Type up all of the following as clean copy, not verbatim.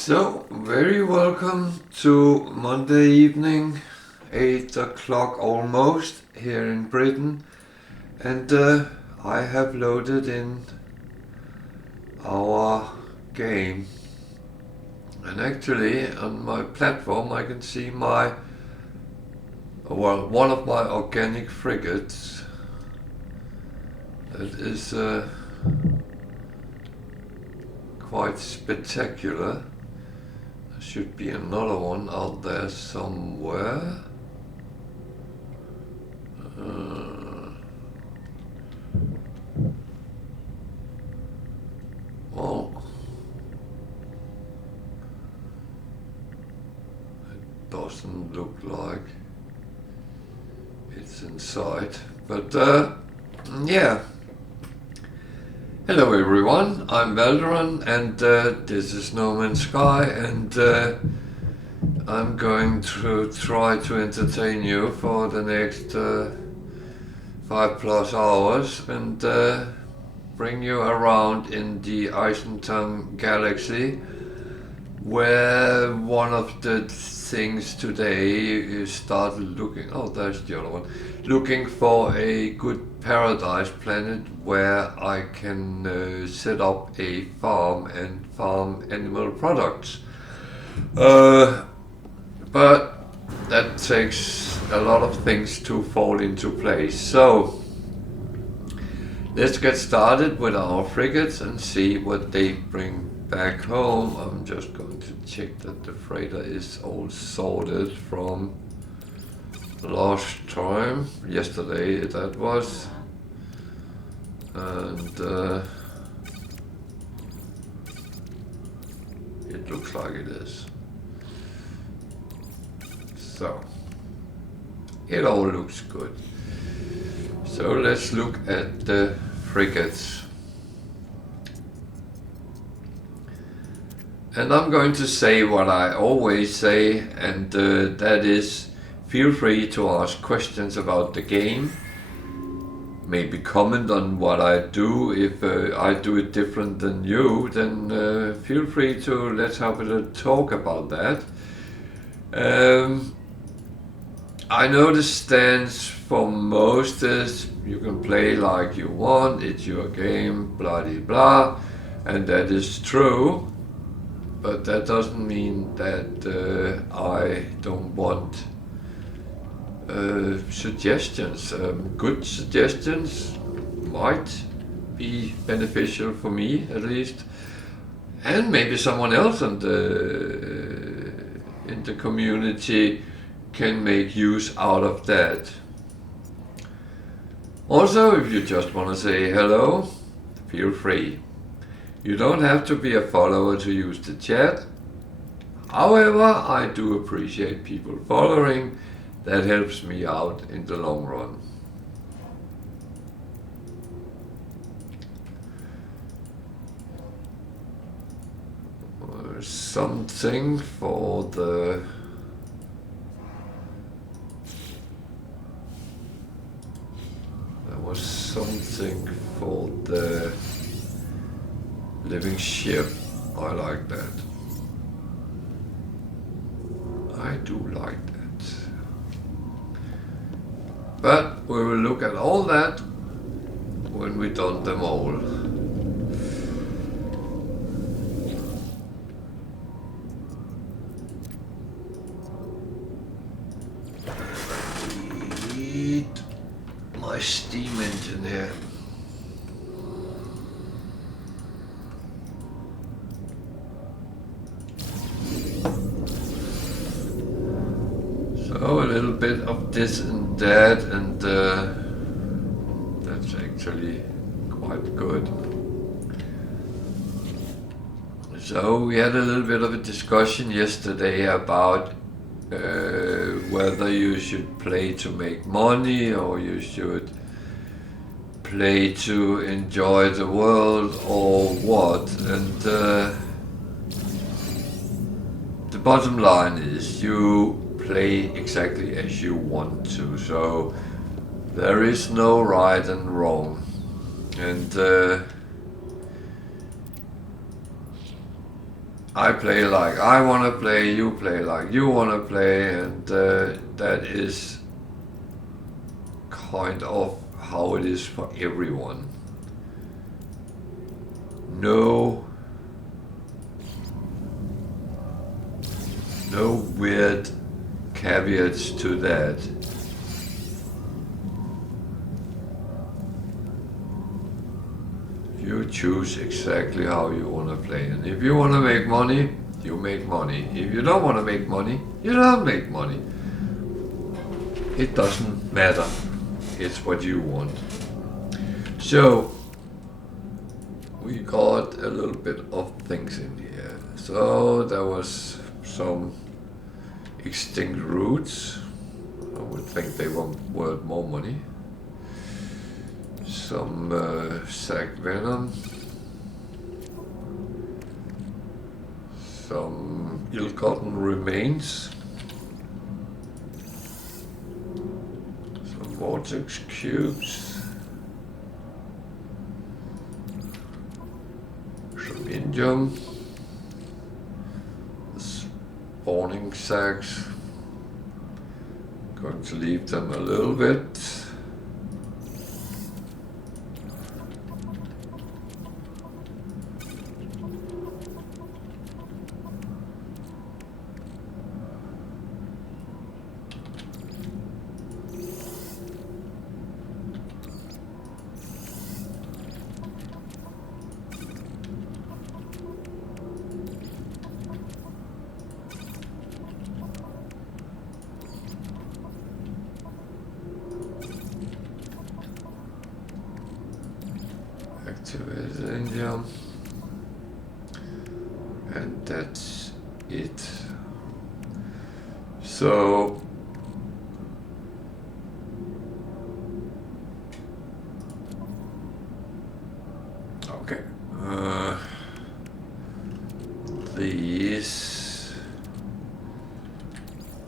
So, very welcome to Monday evening, 8 o'clock almost, here in Britain. And I have loaded in our game. And actually, on my platform, I can see one of my organic frigates. That is quite spectacular. There should be another one out there somewhere. Well, it doesn't look like it's in sight, but yeah. Hello everyone, I'm Valderon and this is No Man's Sky, and I'm going to try to entertain you for the next 5+ hours and bring you around in the Eissentam galaxy, where one of the things today is started looking, oh there's the other one, looking for a good paradise planet where I can set up a farm and farm animal products. But that takes a lot of things to fall into place. So let's get started with our frigates and see what they bring back home. I'm just going to check that the freighter is all sorted from last time, yesterday that was, and it looks like it is. So it all looks good. So let's look at the frigates. And I'm going to say what I always say, and that is, feel free to ask questions about the game. Maybe comment on what I do. If I do it different than you, then feel free to let's have a talk about that. I know the stance for most is you can play like you want, it's your game, blah blah blah, and that is true. But that doesn't mean that I don't want suggestions. Good suggestions might be beneficial for me at least, and maybe someone else in the community can make use out of that. Also, if you just want to say hello, feel free. You don't have to be a follower to use the chat. However, I do appreciate people following. That helps me out in the long run. Something for the living ship. I like that. I do like that. But we will look at all that when we've done them all. I need my steam engine here. So a little bit of this and that, and that's actually quite good. So we had a little bit of a discussion yesterday about whether you should play to make money or you should play to enjoy the world or what, and the bottom line is you play exactly as you want to, so there is no right and wrong, and I play like I want to play, you play like you want to play, and that is kind of how it is for everyone. No weird caveats to that. You choose exactly how you want to play, and if you want to make money, you make money. If you don't want to make money, you don't make money. It doesn't matter. It's what you want. So we got a little bit of things in here. So there was some extinct roots. I would think they were worth more money. Some sac venom. Some ill-gotten remains. Some vortex cubes. Some indium. Spawning sacs. Going to leave them a little bit. Activate indium, and that's it. So okay, these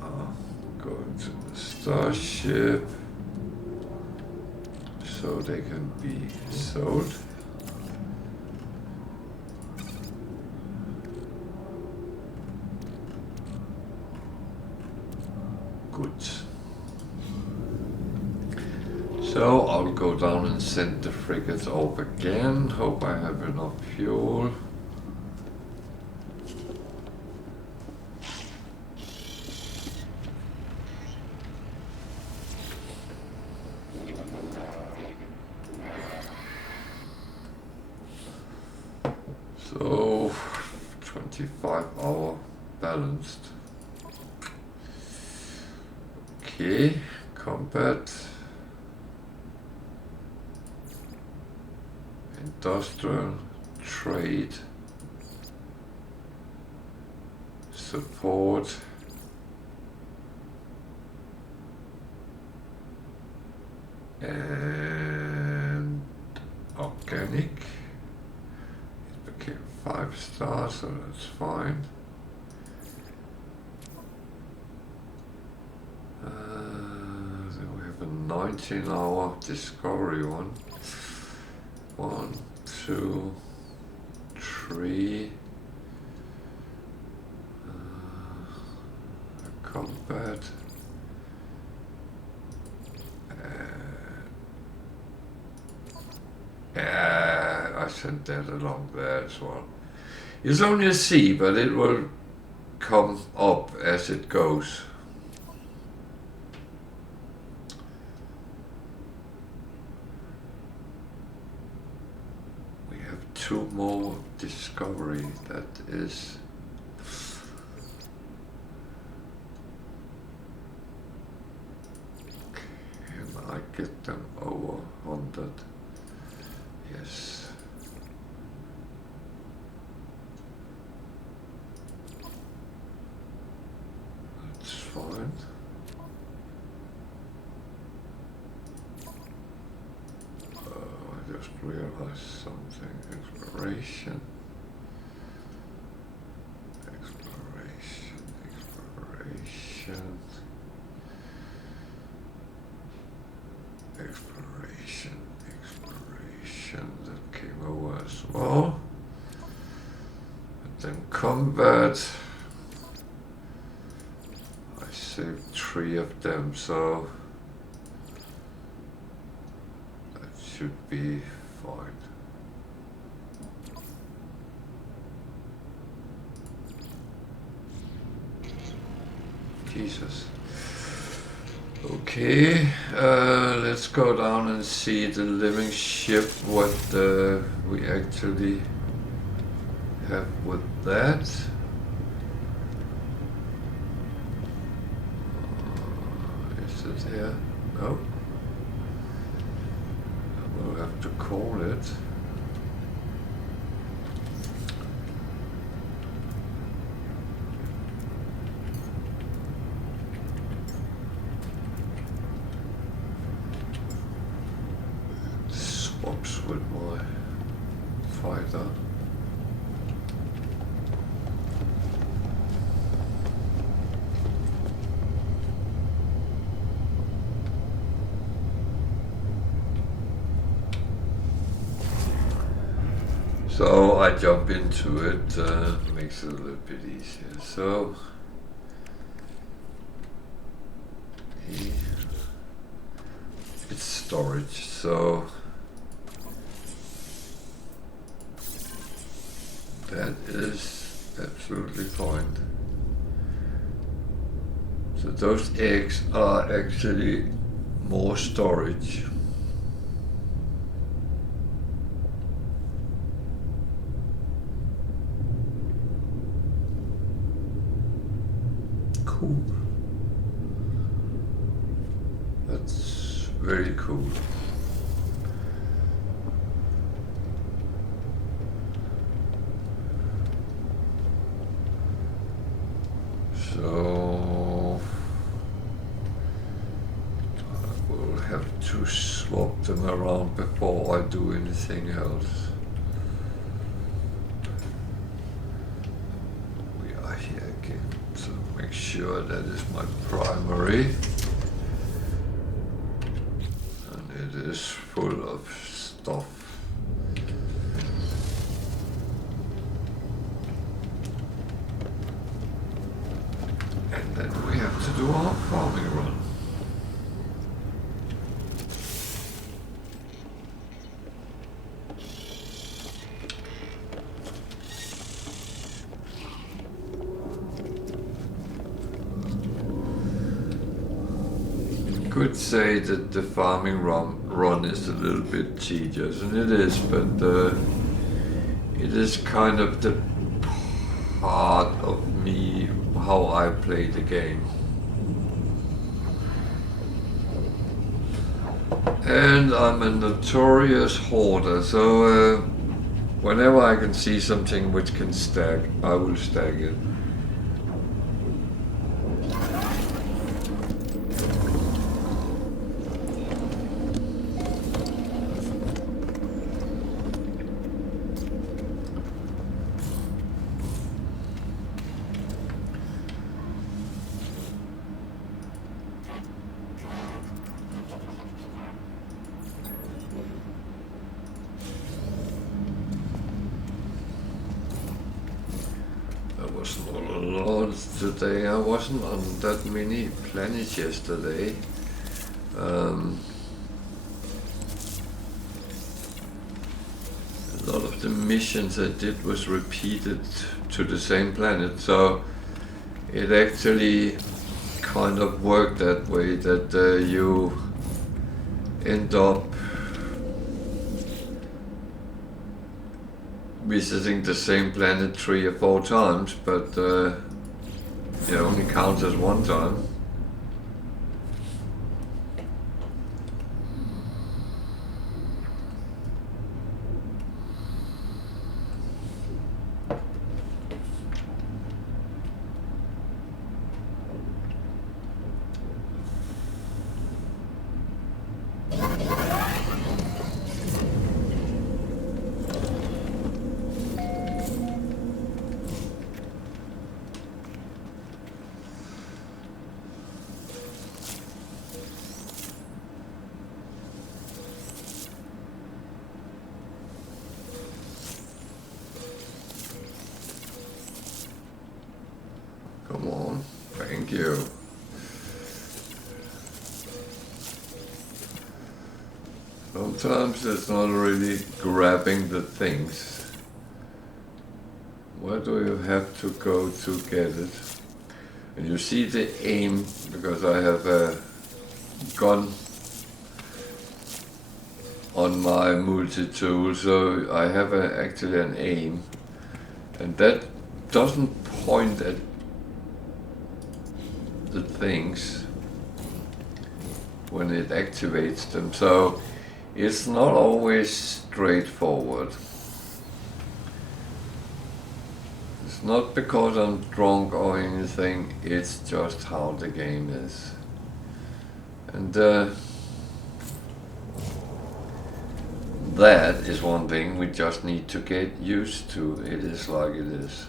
are going to the starship so they can be sold. Good. So I'll go down and send the frigates off again. Hope I have enough fuel. So 25-hour balanced. Okay, combat, industrial, trade, support, and organic. It became 5 stars, so that's fine. Then we have a 19-hour discovery one. 1, 2, 3. Combat. Yeah, I sent that along there as well. It's only a C, but it will come up as it goes. We have 2 more discovery. That is can I get them over 100? Yes. That's fine. I just realized something. Exploration. Exploration that came over as well. Then combat. I saved 3 of them, so that should be fine. Jesus. Okay, let's go down and see the living ship, what we actually have with that. Is it here? No. We'll have to call it. Swaps with my fighter. So I jump into it, makes it a little bit easier. So it's storage, so that is absolutely fine. So those eggs are actually more storage. Cool. That's very cool. So I will have to swap them around before I do anything else. We are here again, so make sure that is my primary. And it is full of stuff. And then we have to do our farming run. Could say that the farming run is a little bit tedious, and it is, but it is kind of the part of me how I play the game. And I'm a notorious hoarder, so whenever I can see something which can stack, I will stack it. Today I wasn't on that many planets yesterday. A lot of the missions I did was repeated to the same planet, so it actually kind of worked that way, that you end up visiting the same planet 3 or 4 times, but it only counts as one time. Come on, thank you. Sometimes it's not really grabbing the things. Where do you have to go to get it? And you see the aim, because I have a gun on my multi-tool, so I have actually an aim, and that doesn't point at the things when it activates them, so it's not always straightforward. It's not because I'm drunk or anything, it's just how the game is. And that is one thing we just need to get used to. It is like it is.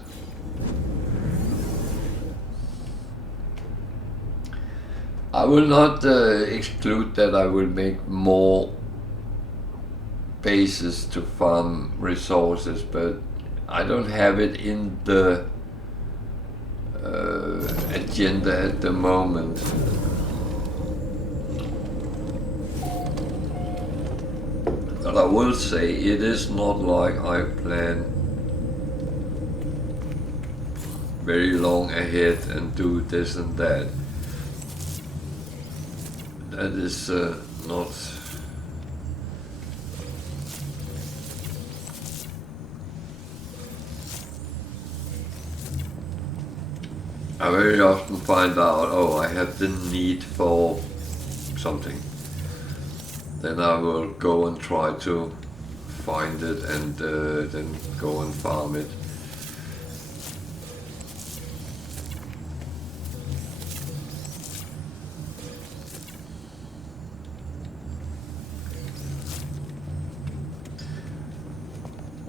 I will not exclude that I will make more bases to farm resources, but I don't have it in the agenda at the moment. But I will say it is not like I plan very long ahead and do this and that. That is not. I very often find out, oh, I have the need for something. Then I will go and try to find it and then go and farm it.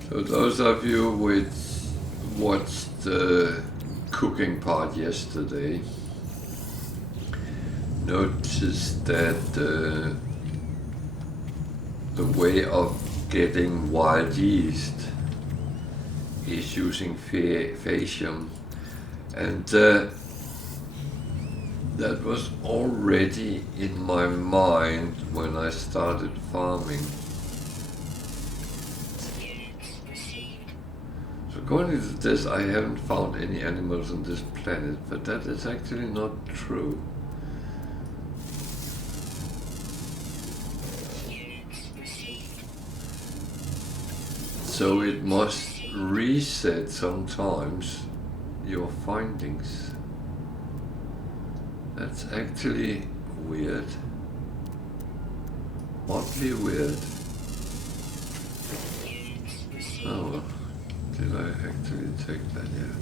So those of you which watched the cooking part yesterday noticed that the way of getting wild yeast is using fascium, and that was already in my mind when I started farming. So according to this, I haven't found any animals on this planet, but that is actually not true. So it must reset sometimes your findings. That's actually weird. Oddly weird. Oh well, did I actually take that? Yeah.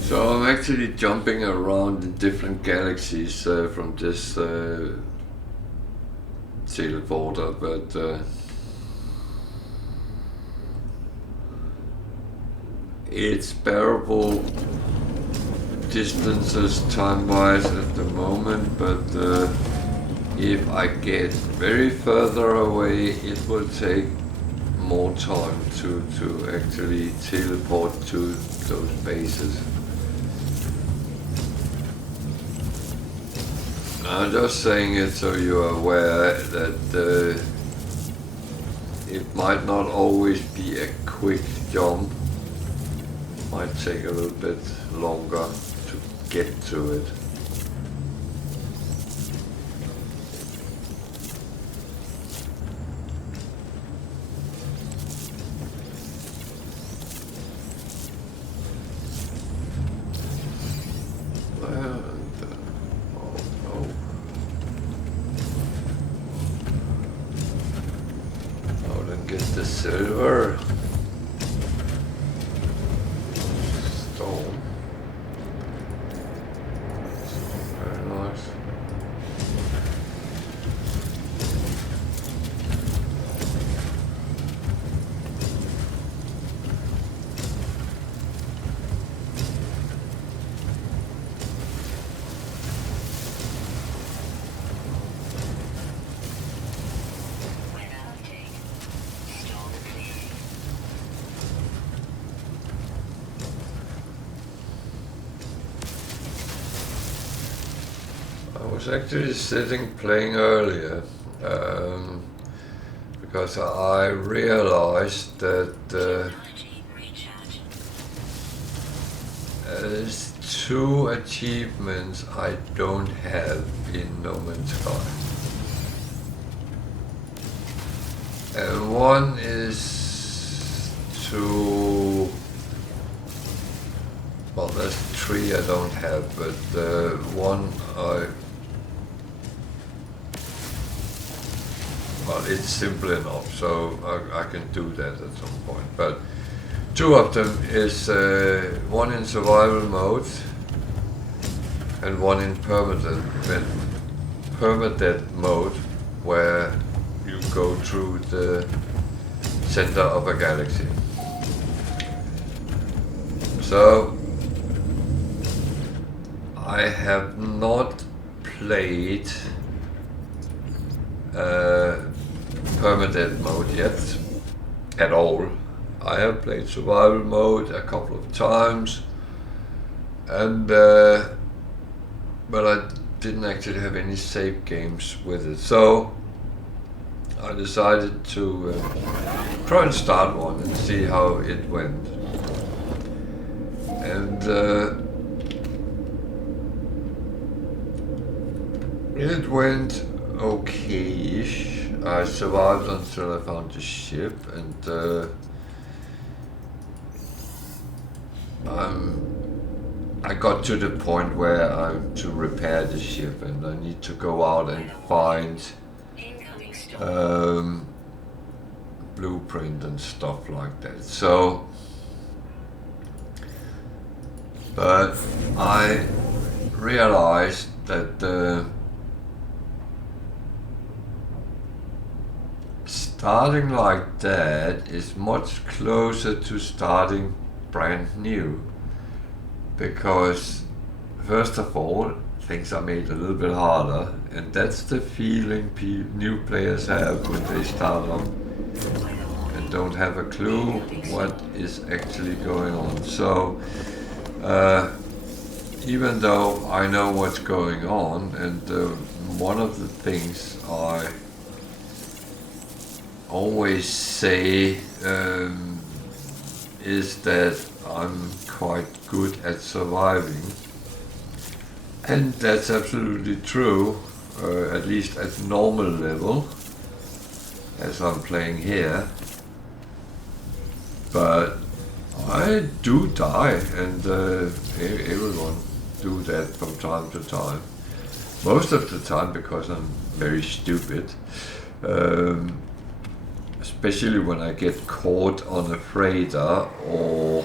So I'm actually jumping around in different galaxies from this teleporter, but it's bearable distances time-wise at the moment, but if I get very further away, it will take more time to actually teleport to those bases. I'm just saying it so you're aware that it might not always be a quick jump. It might take a little bit longer to get to it. Silver stone. was actually sitting playing earlier because I realized that there's 2 achievements I don't have in No Man's Sky. And one is to... Well, there's 3 I don't have, but one well, it's simple enough, so I can do that at some point. But 2 of them is one in survival mode and one in permadeath mode, where you go through the center of a galaxy. So I have not played permadeath mode yet at all. I have played survival mode a couple of times, and but I didn't actually have any save games with it. So I decided to try and start one and see how it went. And it went okay-ish. I survived until I found the ship, and I got to the point where I'm to repair the ship, and I need to go out and find blueprint and stuff like that. So, but I realized that starting like that is much closer to starting brand new, because first of all, things are made a little bit harder, and that's the feeling new players have when they start up and don't have a clue what is actually going on. So even though I know what's going on, and one of the things I always say is that I'm quite good at surviving, and that's absolutely true, at least at normal level, as I'm playing here. But I do die, and everyone do that from time to time. Most of the time because I'm very stupid. Especially when I get caught on a freighter or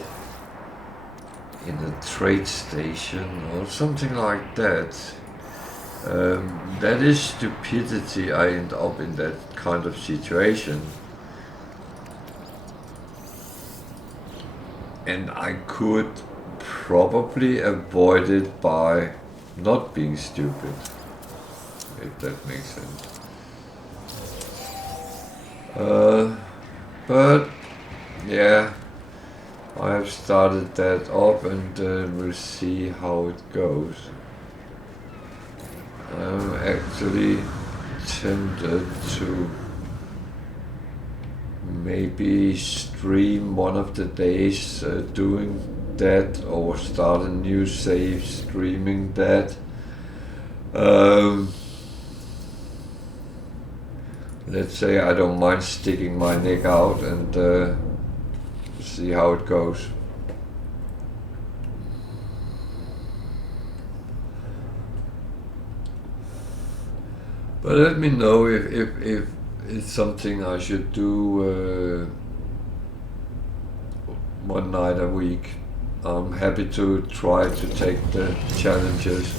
in a trade station or something like that. That is stupidity. I end up in that kind of situation. And I could probably avoid it by not being stupid, if that makes sense. But yeah, I have started that up, and we'll see how it goes. I'm actually tempted to maybe stream one of the days doing that, or start a new save streaming that. Let's say I don't mind sticking my neck out and see how it goes. But let me know if it's something I should do one night a week. I'm happy to try to take the challenges.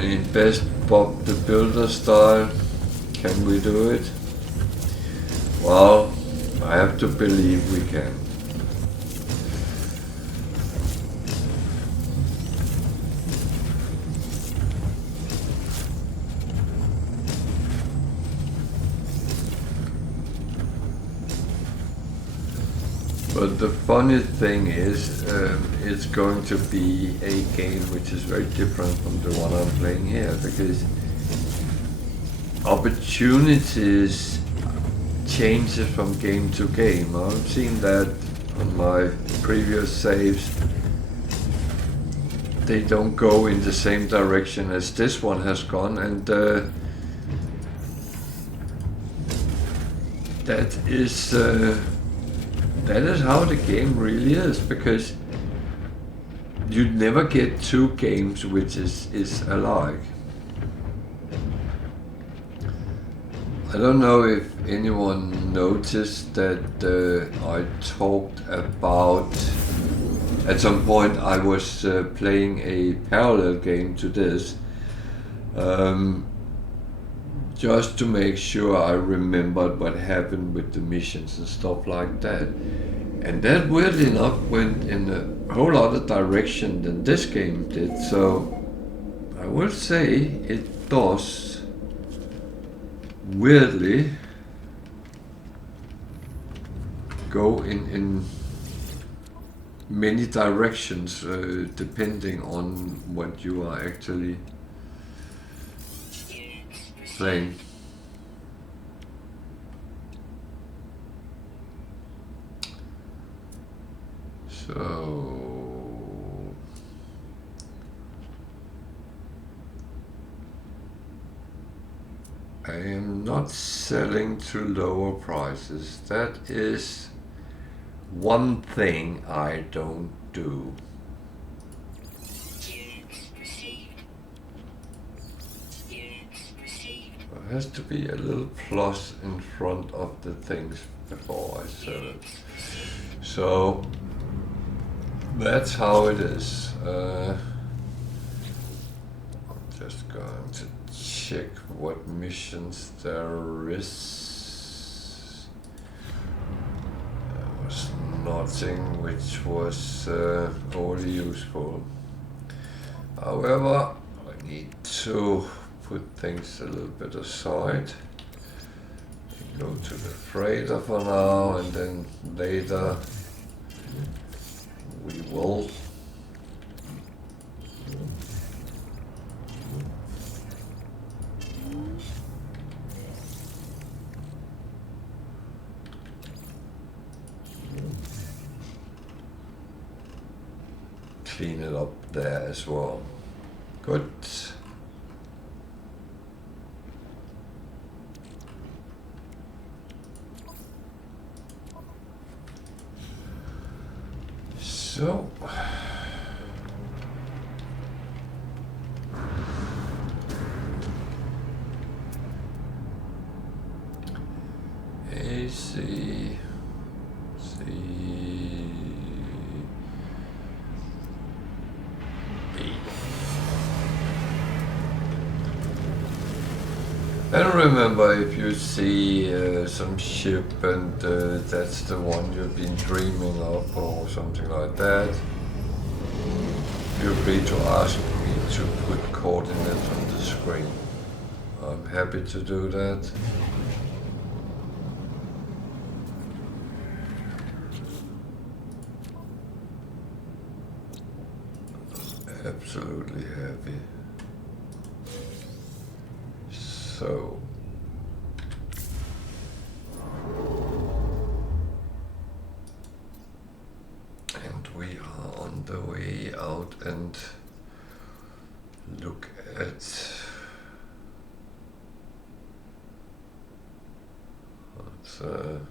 In best Bob the Builder style, can we do it? Well, I have to believe we can. But the funny thing is, it's going to be a game which is very different from the one I'm playing here, because opportunities changes from game to game. I've seen that on my previous saves. They don't go in the same direction as this one has gone, and that is how the game really is, because you'd never get two games which is alike. I don't know if anyone noticed that I talked about, at some point I was playing a parallel game to this, just to make sure I remembered what happened with the missions and stuff like that. And that weirdly enough went in a whole other direction than this game did, so I will say it does weirdly go in many directions depending on what you are actually playing. So I am not selling to lower prices. That is one thing I don't do. There has to be a little plus in front of the things before I sell it. So that's how it is. I'm just going to check what missions there is. There was nothing which was wholly useful. However, I need to put things a little bit aside. Go to the freighter for now, and then later we will clean it up there as well. Good. So AC, C, B. And remember, if you see some ship and that's the one you've been dreaming of or something like that, feel free to ask me to put coordinates on the screen. I'm happy to do that. Absolutely happy. So and we are on the way out, and look at it's an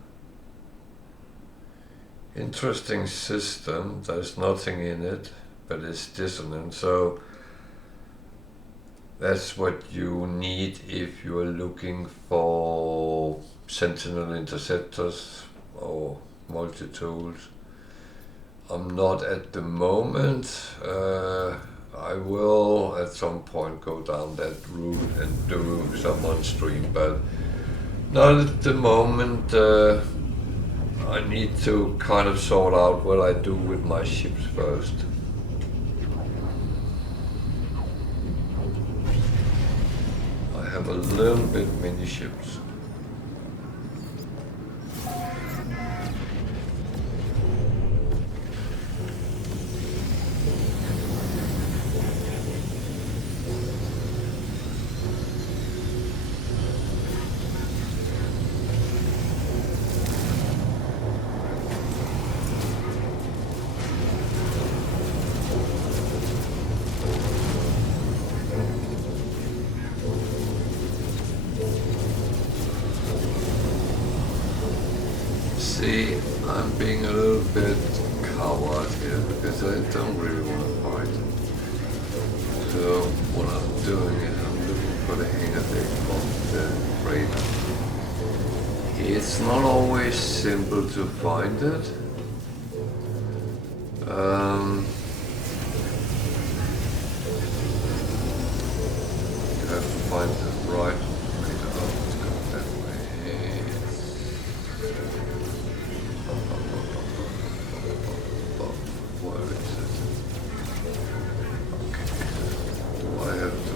interesting system. There's nothing in it, but it's dissonant, so that's what you need if you are looking for Sentinel interceptors or multi-tools. I'm not at the moment. I will at some point go down that route and do some on stream, but not at the moment. I need to kind of sort out what I do with my ships first. I have a little bit many ships. See, I'm being a little bit coward here because I don't really want to fight. So what I'm doing is I'm looking for the hangar deck of the freighter. It's not always simple to find it. You have to find the right freighter. Oh, let's go that way. Where is it? Okay. Do I have to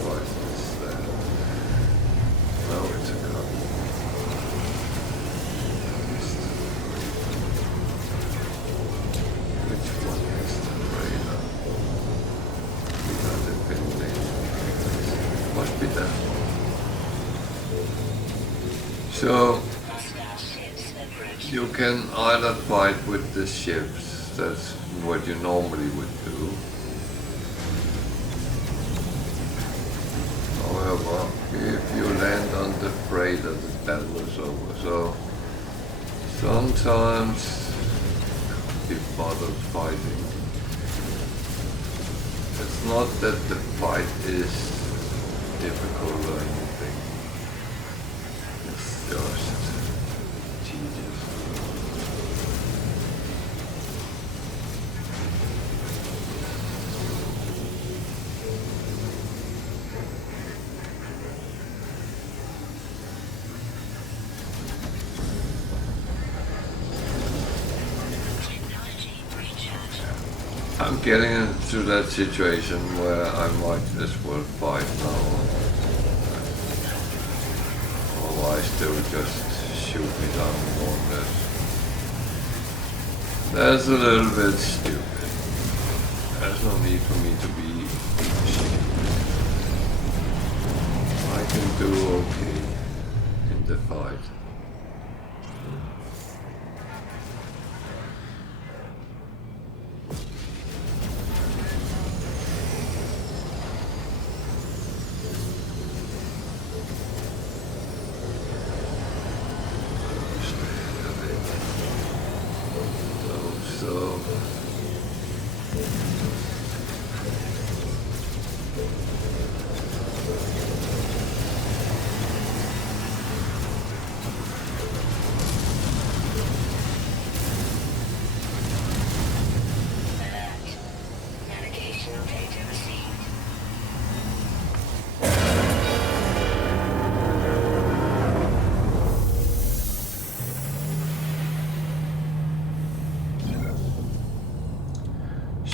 find this there? No, it's a car. Which one is the radar? Without the pin name. Must be that one. So you can either fight with the ships, that's what you normally would do. However, if you land on the freighter, the battle is over. So sometimes be bothered fighting. It's not that the fight is difficult or anything. It's just tedious. I'm getting into that situation where I might as well fight now. Otherwise they'll just shoot me down more than that. That's a little bit stupid. There's no need for me to be stupid. I can do okay in the fight.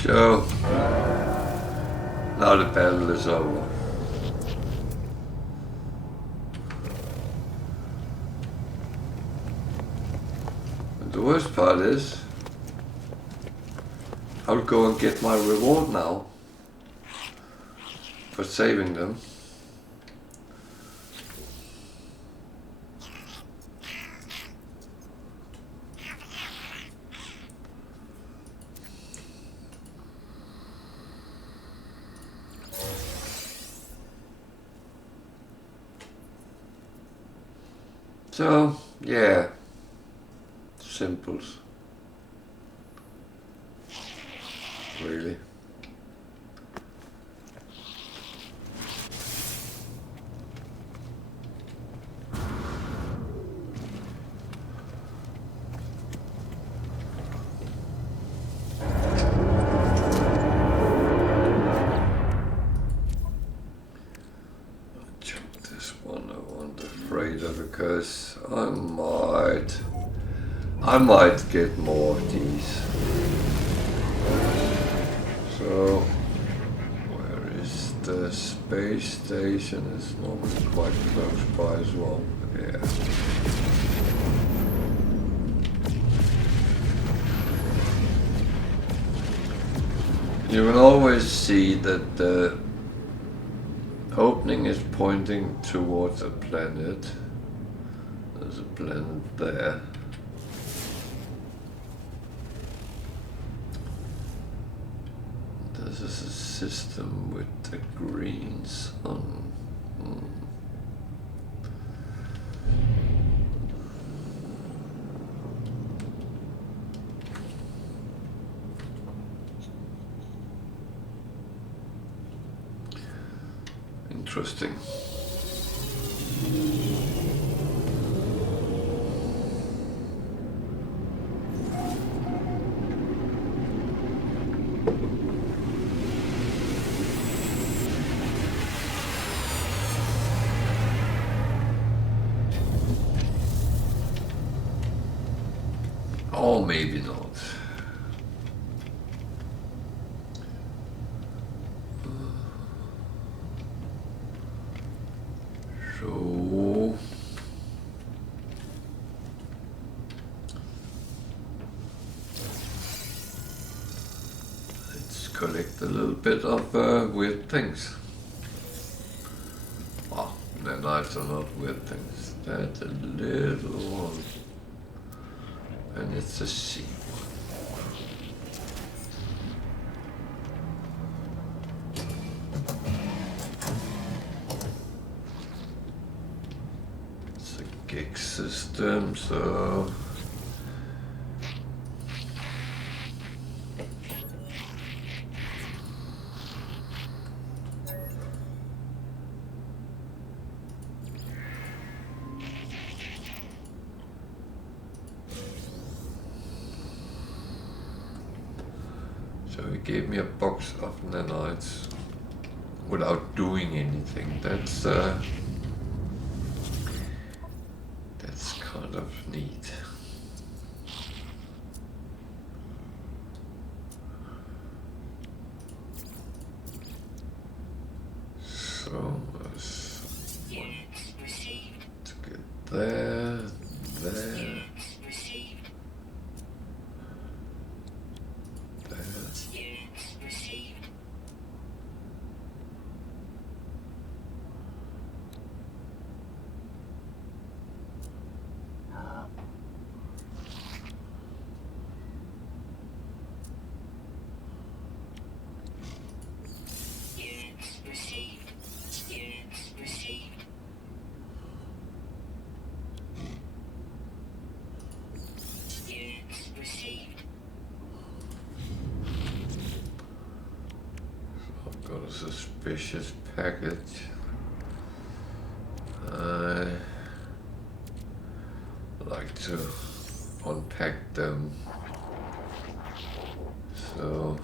So, now the battle is over. But the worst part is, I'll go and get my reward now for saving them. So, yeah, simples, really. Because I might get more of these. So, where is the space station? It's normally quite close by as well. Yeah. You can always see that the opening is pointing towards a planet. There's a planet there. This is a system with a green sun. Interesting. Or maybe not. So let's collect a little bit of weird things. Well, nanites are not weird things. That's a little one. And it's a C one. It's a gig system, so he gave me a box of nanites without doing anything. That's kind of neat. So let's get there, there. Got a suspicious package. I like to unpack them. So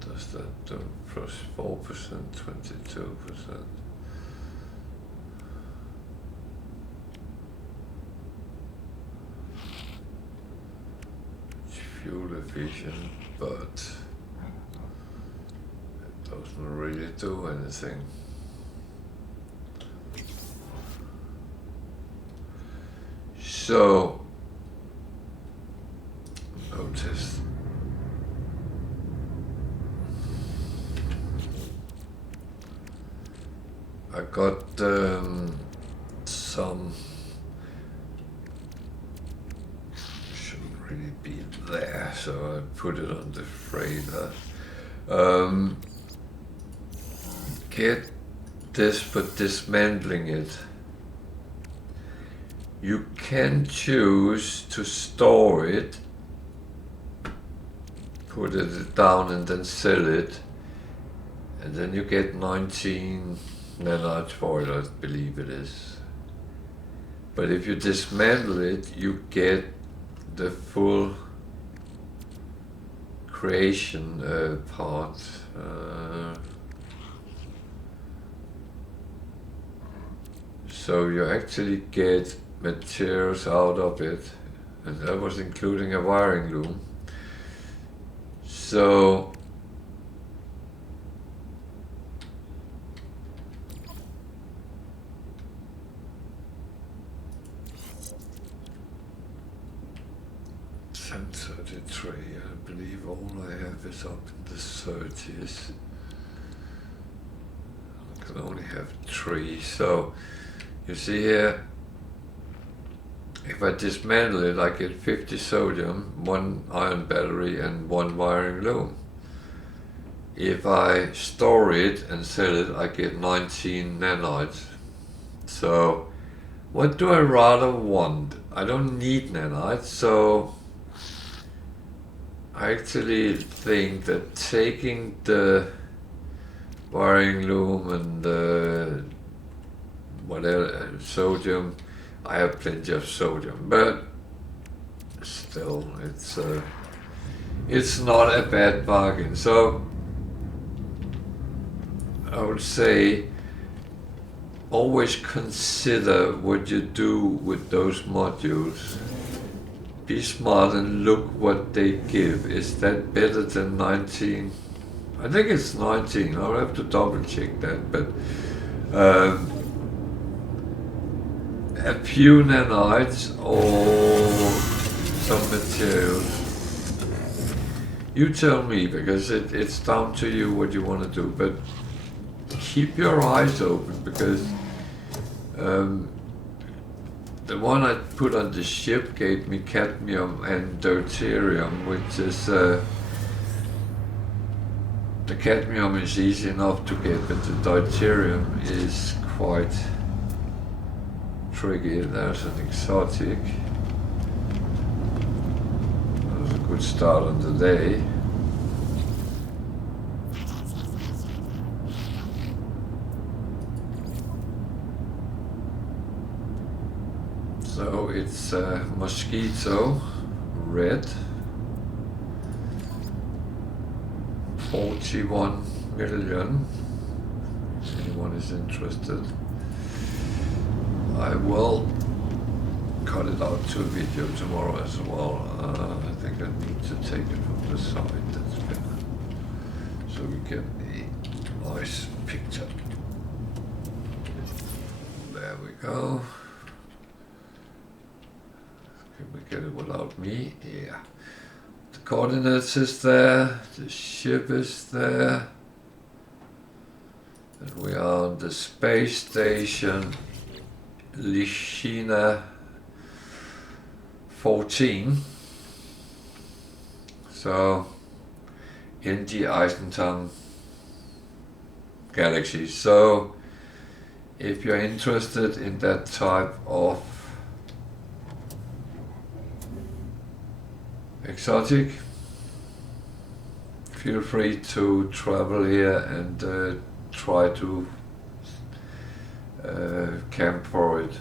does that do? Plus 4%, 22%. It's fuel efficient, but it doesn't really do anything. So notice I got some, shouldn't really be there, so I put it on the freighter. Get this, but dismantling it. You can choose to store it, put it down and then sell it, and then you get 19 nanites for it, I believe it is. But if you dismantle it, you get the full creation part. So you actually get materials out of it, and that was including a wiring loom. So $10.33, I believe all I have is up in the 30s. I can only have 3, so you see here, if I dismantle it, I get 50 sodium, 1 iron battery and 1 wiring loom. If I store it and sell it, I get 19 nanites. So what do I rather want? I don't need nanites, so I actually think that taking the wiring loom and the whatever sodium, I have plenty of sodium, but still it's not a bad bargain. So I would say always consider what you do with those modules. Be smart and look what they give. Is that better than 19? I think it's 19. I'll have to double check that, but a few nanites or some materials. You tell me, because it's down to you what you want to do, but keep your eyes open, because the one I put on the ship gave me cadmium and deuterium, which is the cadmium is easy enough to get, but the deuterium is quite tricky. There's an exotic. That was a good start on the day. So it's mosquito red, 41 million. If anyone is interested, I will cut it out to a video tomorrow as well. I think I need to take it from the side, that's better, so we get a nice picture. There we go. Can we get it without me? Yeah. The coordinates is there, the ship is there, and we are on the space station Lichina 14. So in the Eissentam galaxy. So if you're interested in that type of exotic, feel free to travel here and try to camp for it.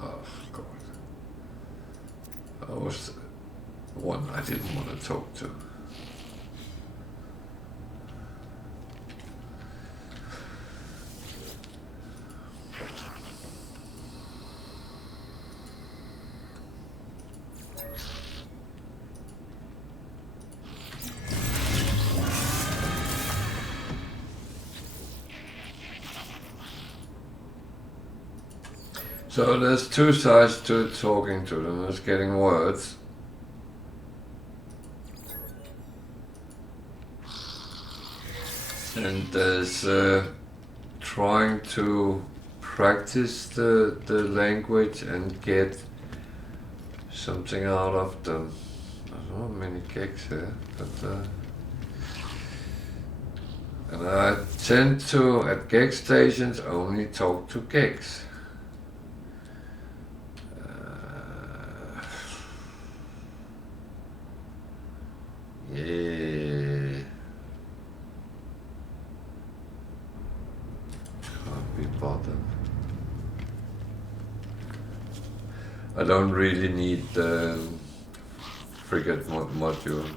Oh God, that was one I didn't want to talk to. So there's two sides to talking to them. There's getting words. And there's trying to practice the language and get something out of them. I don't know many gigs here, but and I tend to, at gig stations, only talk to gigs. Yeah. Can't be bothered. I don't really need the frigate module.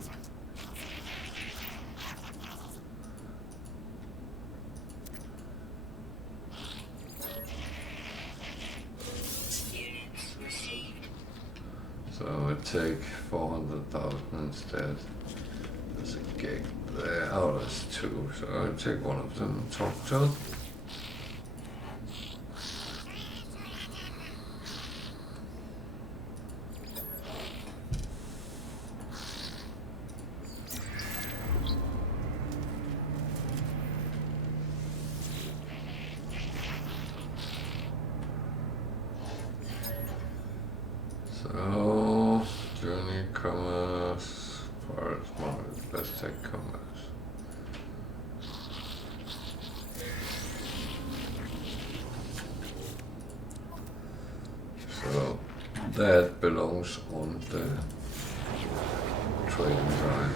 So I take 400,000 instead. There's a gig there. Oh, there's two. So I'll take one of them and talk to it. that belongs on the trading side.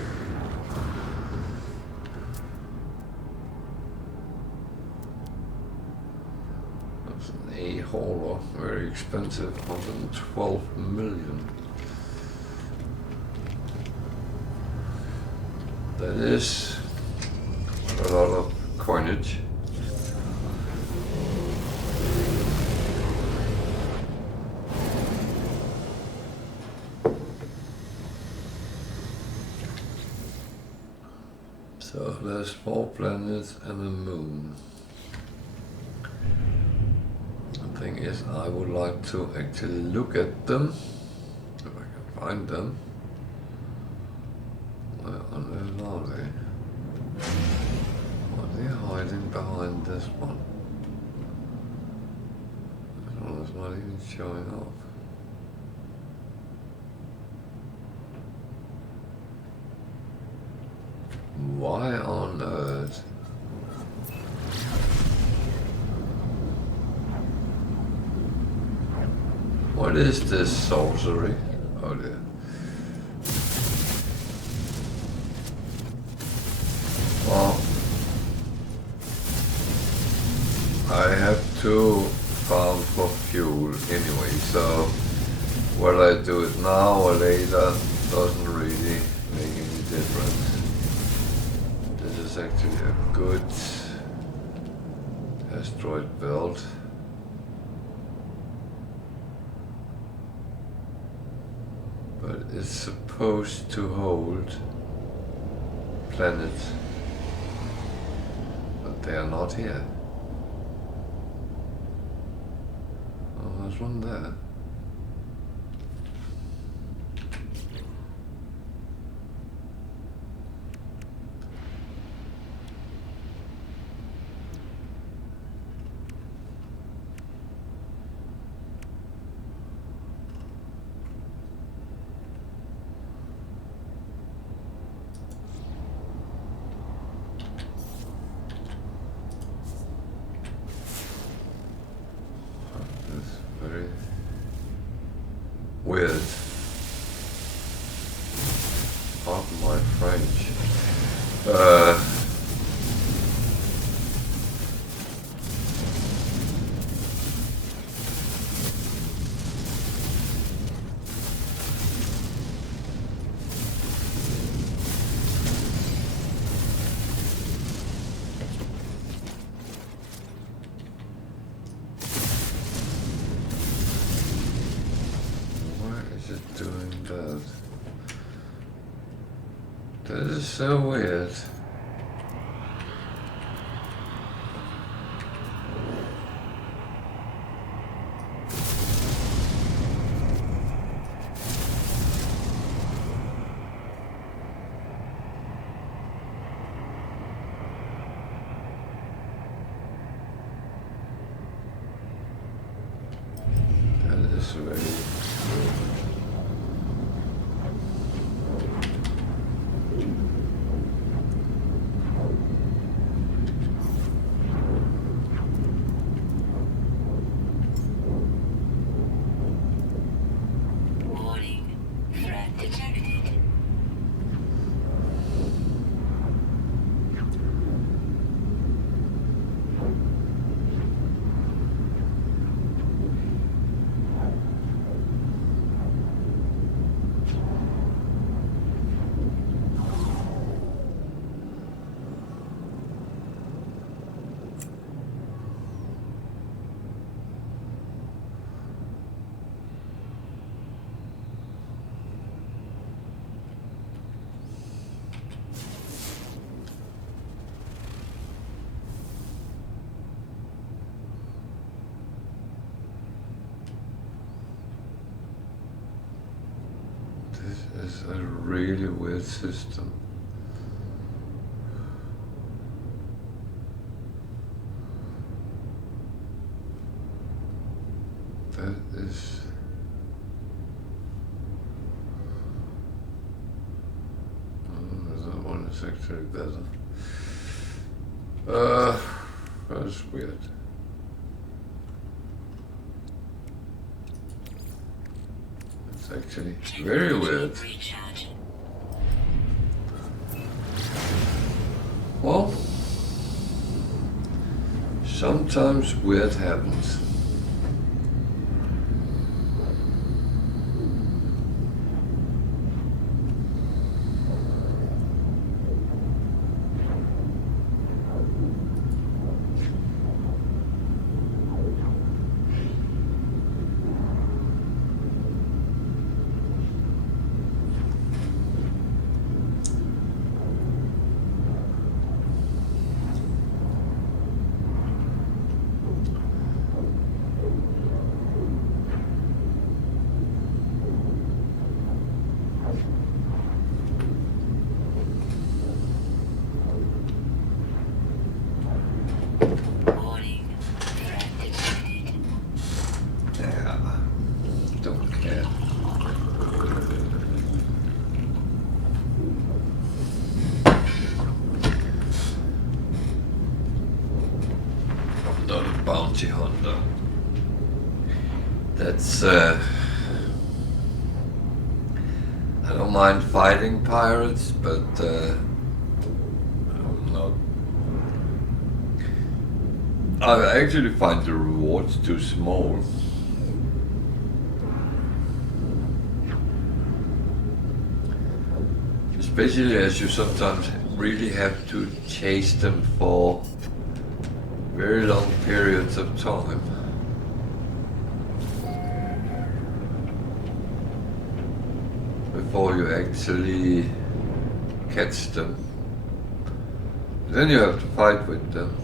That's an A hauler, very expensive, 112 million. That is a lot of coinage. So there's 4 planets and a moon. The thing is, I would like to actually look at them, if I can find them. Where on earth are they? Are they hiding behind this one? This one is not even showing up. Why on earth? What is this sorcery? Oh dear. Well, I have to farm for fuel anyway, so whether I do it now or later doesn't really make any difference. This is actually a good asteroid belt. But it's supposed to hold planets, but they are not here. Oh, there's one there. Very weird. Pardon my French. Doing that. That is so weird. That is very This is a really weird system. That is that one is actually better. That's weird. It's actually very weird. Well, sometimes weird happens. Bounty hunter. That's I don't mind fighting pirates, but I'm not. I actually find the rewards too small. Especially as you sometimes really have to chase them for very long periods of time. Before you actually catch them. Then you have to fight with them.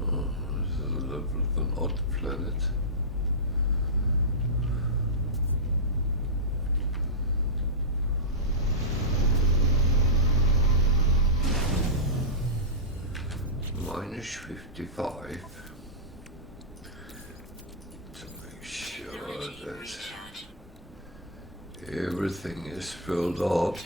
Oh, this is a level of an odd planet. -55 to make sure that everything is filled up.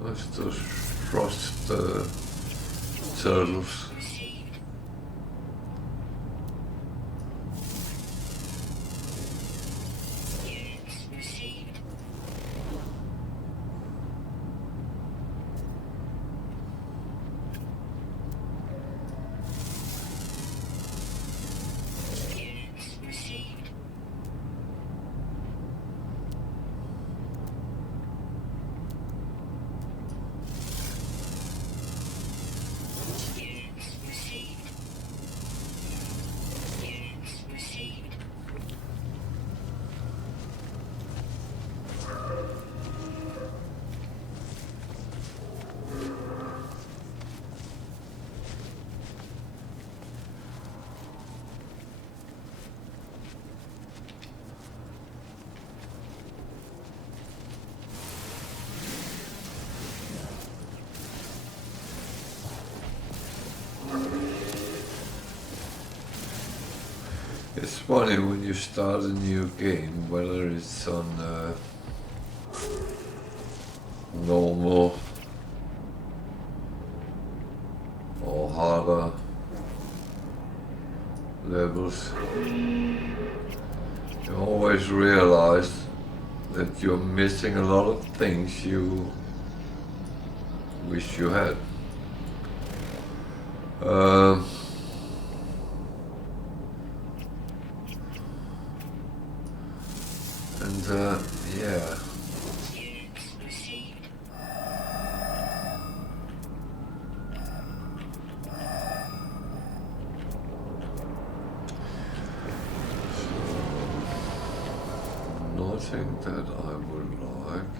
Let's just frost the turtles. It's funny when you start a new game, whether it's on normal or harder levels, you always realize that you're missing a lot of things you wish you had. Yeah. Nothing that I would like.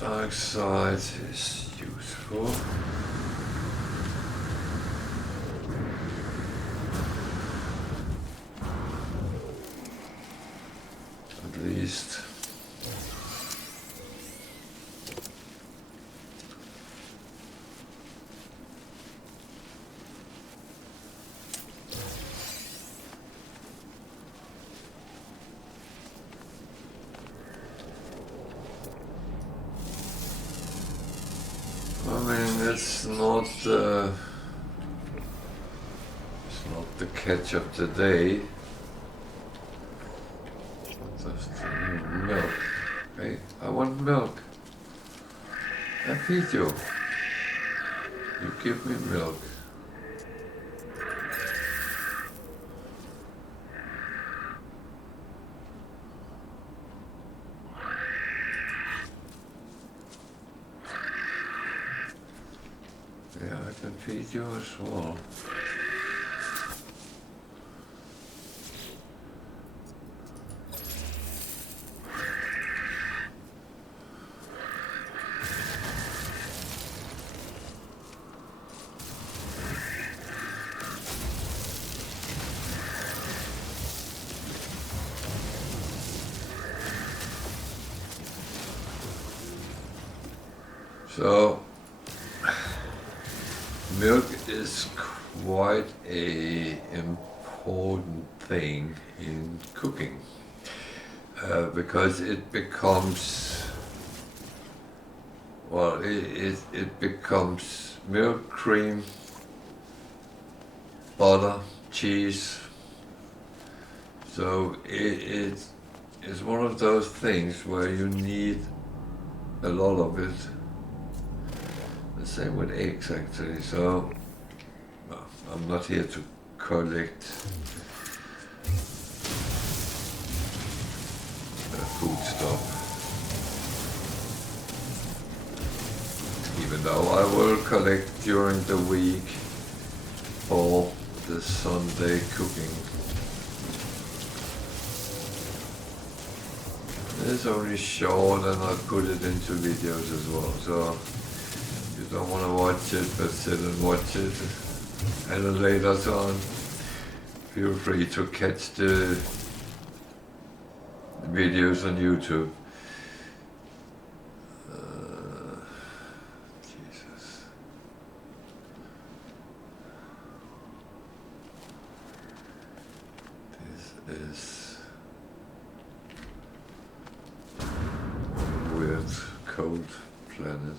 dark side is useful. At least. It's not the catch of the day. Just milk. Hey, I want milk. I feed you. You give me milk. Yeah, I can feed you as well. So, milk is quite an important thing in cooking because it becomes, well, it becomes milk, cream, butter, cheese. So it's one of those things where you need a lot of it. The same with eggs actually, so well, I'm not here to collect food stuff, even though I will collect during the week for the Sunday cooking. It's only short and I put it into videos as well, so you don't want to watch it, but sit and watch it at a later time. Feel free to catch the videos on YouTube. Jesus. This is a weird, cold planet.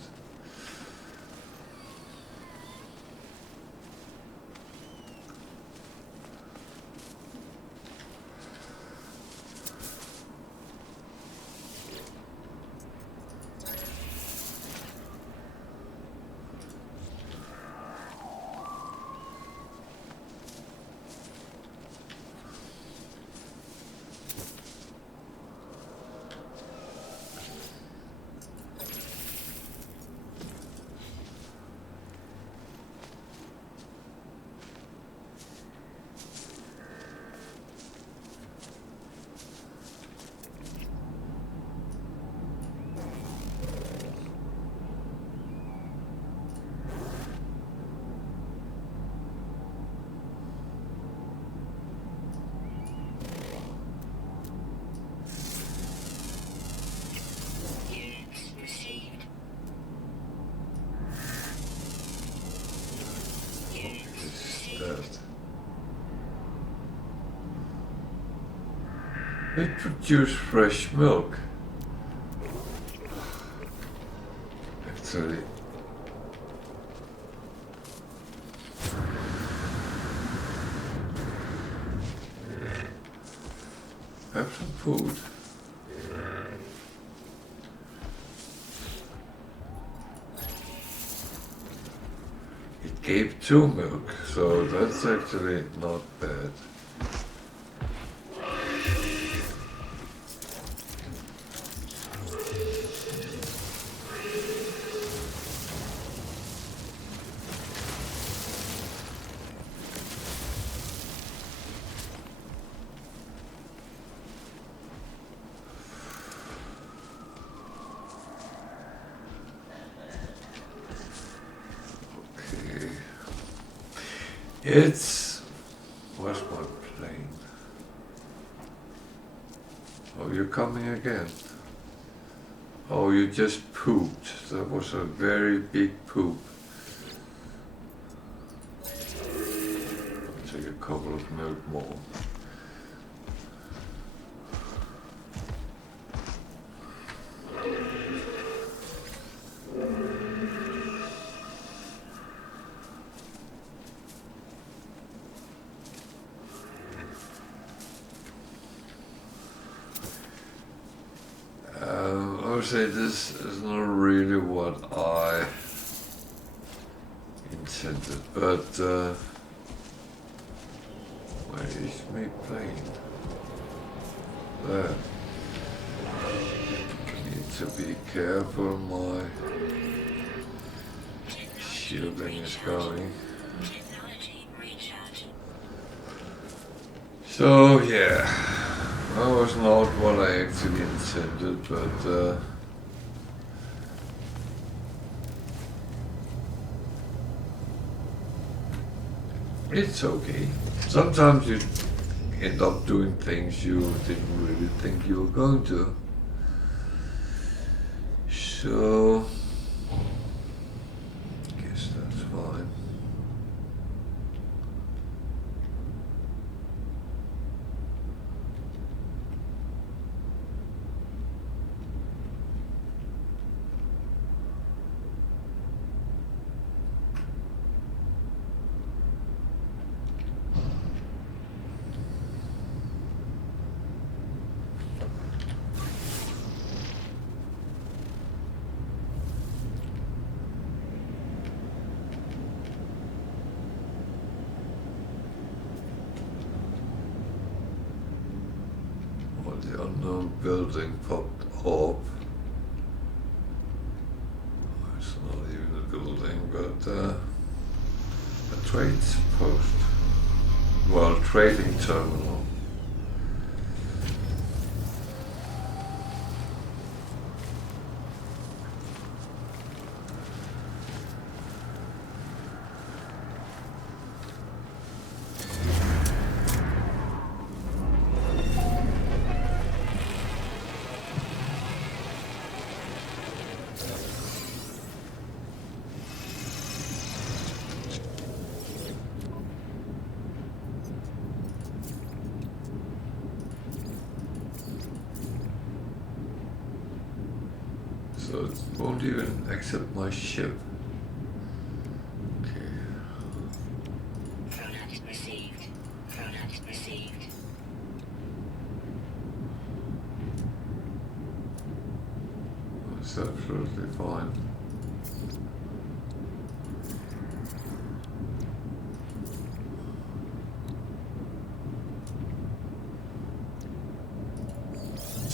It produces fresh milk. Actually. Have some food. It gave 2 milk, so that's actually not bad. It's... Where's my plane? Oh, you're coming again. Oh, you just pooped. That was a very big poop. I'll take a couple of milk more. I would say this is not really what I intended, but where is my plane? There. I need to be careful, my shielding is going. So yeah, that was not what I actually intended, but it's okay. Sometimes you end up doing things you didn't really think you were going to. So, I guess that's fine. The unknown building popped up. Oh, it's not even a building, but a trade post. Well, trading terminal. So it won't even accept my ship. Okay. Pronouns received. Pronouns received. That's absolutely fine.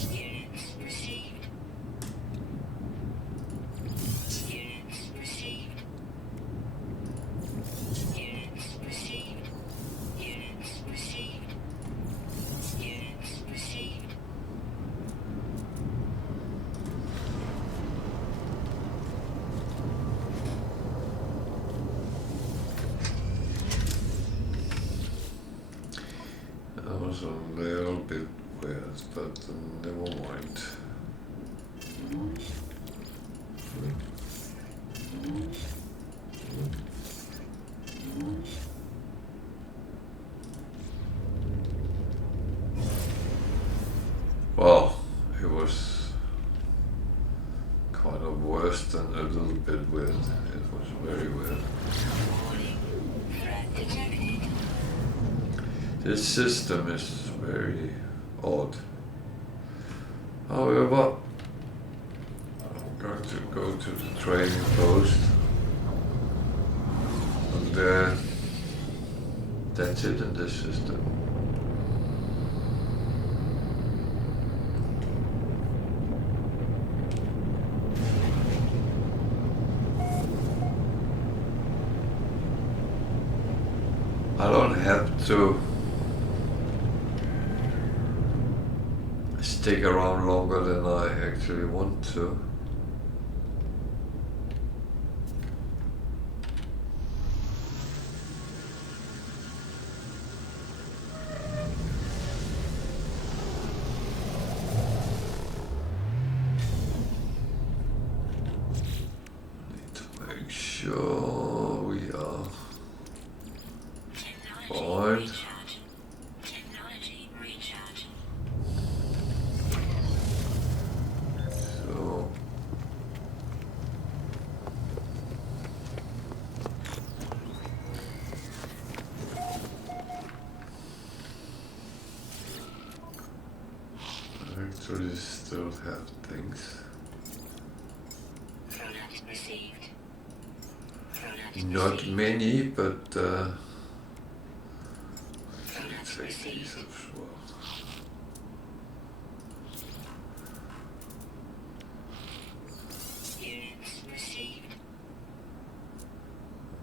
Units received. Units received. Units received. Units received. Units received. That was a little bit weird, but never mind. Well, it was kind of worse than a little bit weird. It was very weird. Warning. Threat detected. This system is very odd. However, I'm going to go to the training post, and that's it in this system. I don't have to stick around longer than I actually want to. actually still have things. Product received. Product Not received. many, but let's Product take these received. as well. Units received.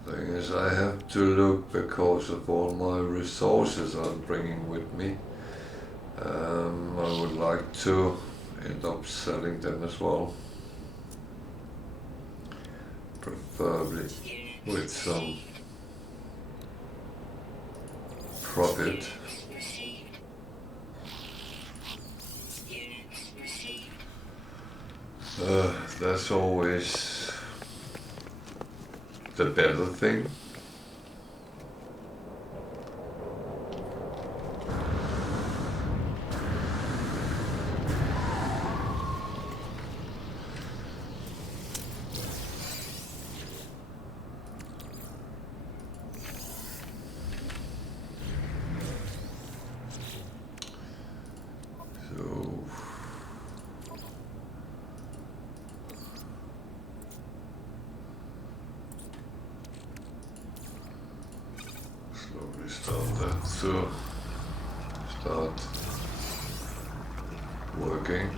Thing is, I have to look because of all my resources I'm bringing with me. I would like to end up selling them as well. Preferably Units with some received. profit. Units received. Units received. That's always the better thing. So slowly start that to start working.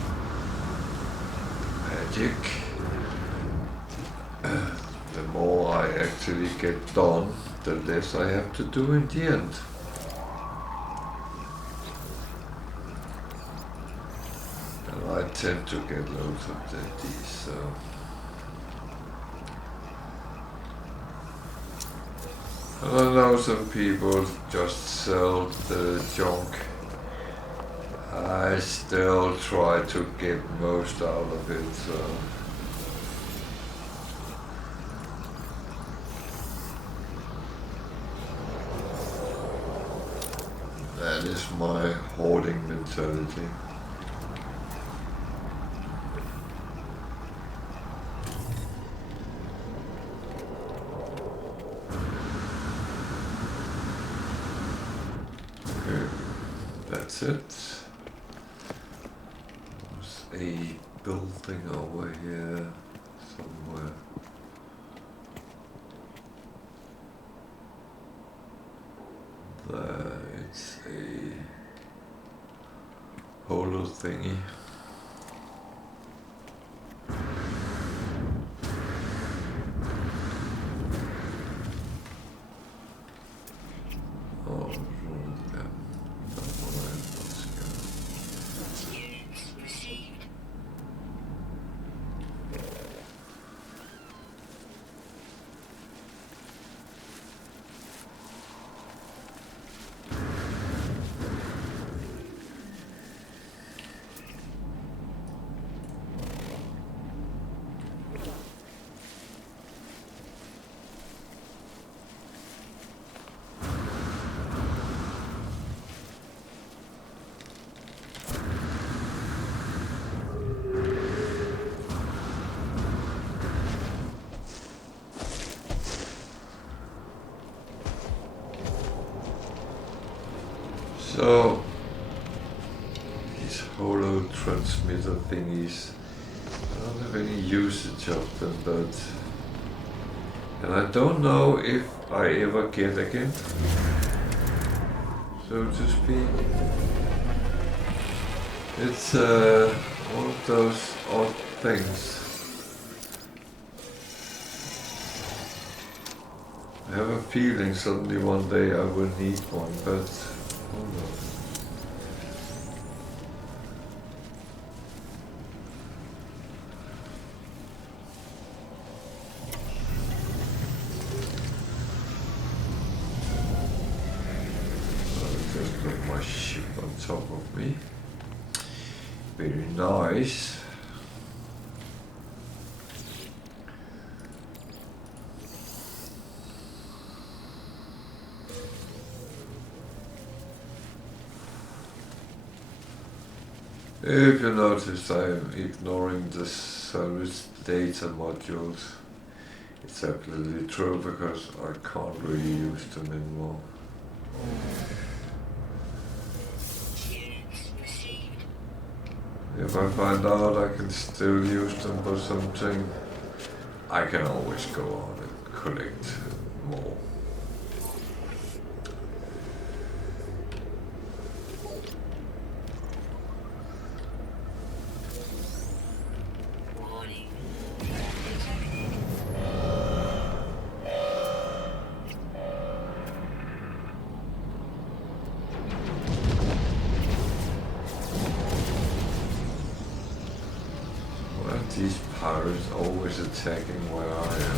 Magic. The more I actually get done, the less I have to do in the end. And I tend to get loads of these, so. And I know some people just sell the junk. I still try to get most out of it, so. That is my hoarding mentality. Okay, that's it. There's a building over here somewhere. There it's a holo thingy. Oh, yeah. That one I was scared. Units received. So, these holo transmitter thingies, I don't have any usage of them, but. And I don't know if I ever get again, so to speak. It's one of those odd things. I have a feeling suddenly one day I will need one, but who knows? I'll just put my ship on top of me. Very nice. If you notice, I'm ignoring the service data modules. It's absolutely true because I can't really use them anymore. Units received. If I find out I can still use them for something, I can always go on and collect more. Warning. Detected. Why are these pirates always attacking where I am?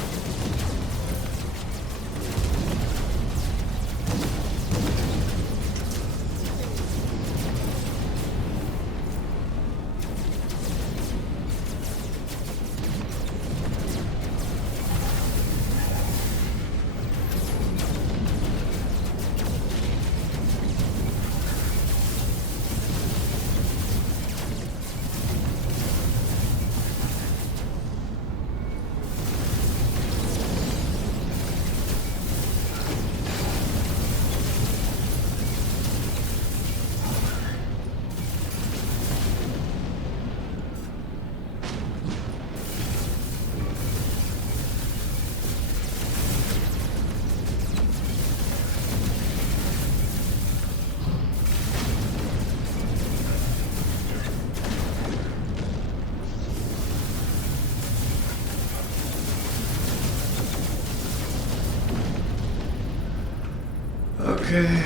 Okay.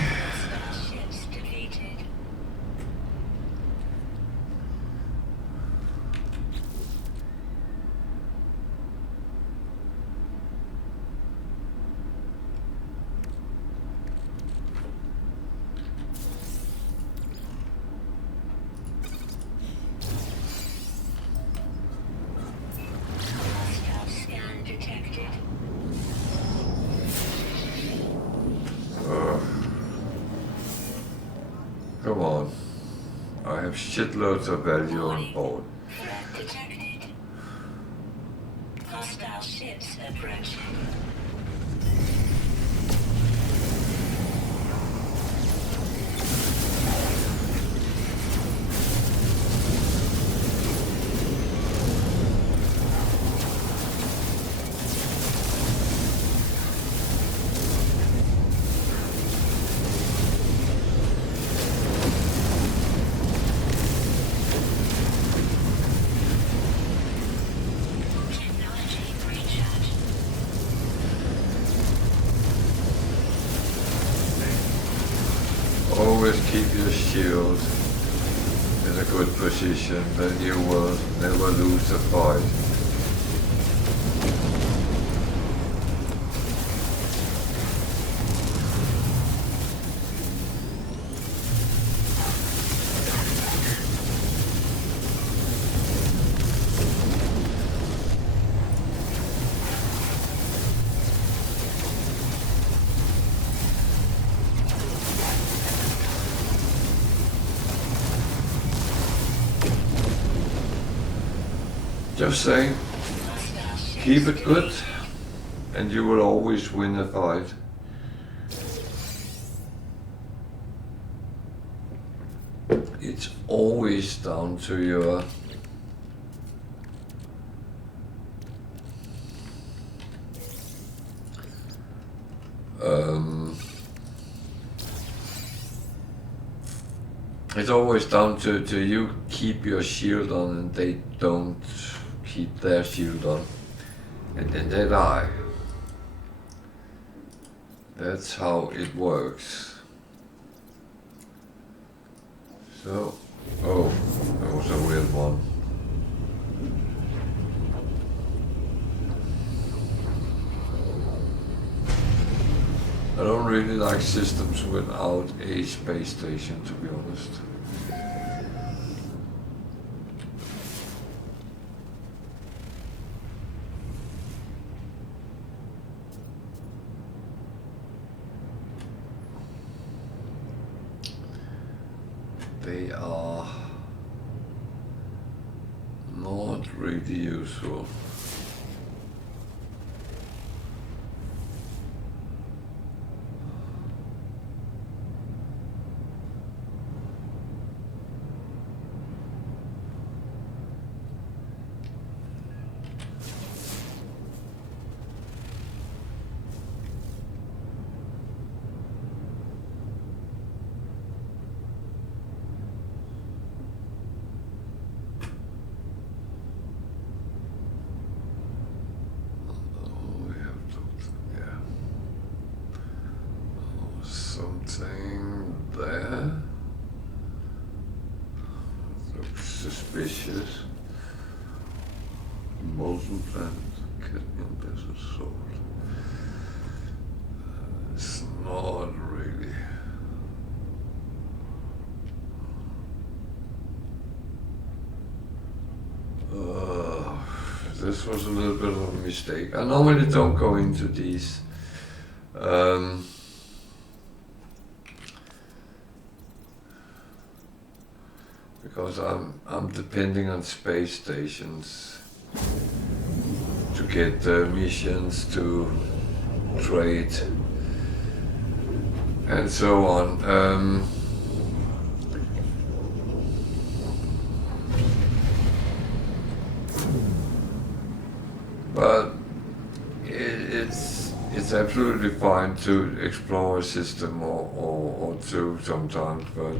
Ships defeated. Hostile scan detected. Come on. I have shitloads of value on board. Threat detected. Hostile ships approaching. Technology recharge. Always keep your shield in a good position, then you will never lose a fight. Just saying, Hostile ships keep it good, defeated. and you will always win a fight. It's always down to your it's always down to you keep your shield on and they don't keep their shield on. And then they die. That's how it works. So, oh, that was a weird one. I don't really like systems without a space station, to be honest. They are not really useful. suspicious. Molten planet, cadmium desert salt. It's not really. This was a little bit of a mistake. I normally don't go into these. Because I'm depending on space stations to get missions, to trade, and so on. But it's absolutely fine to explore a system or two sometimes, but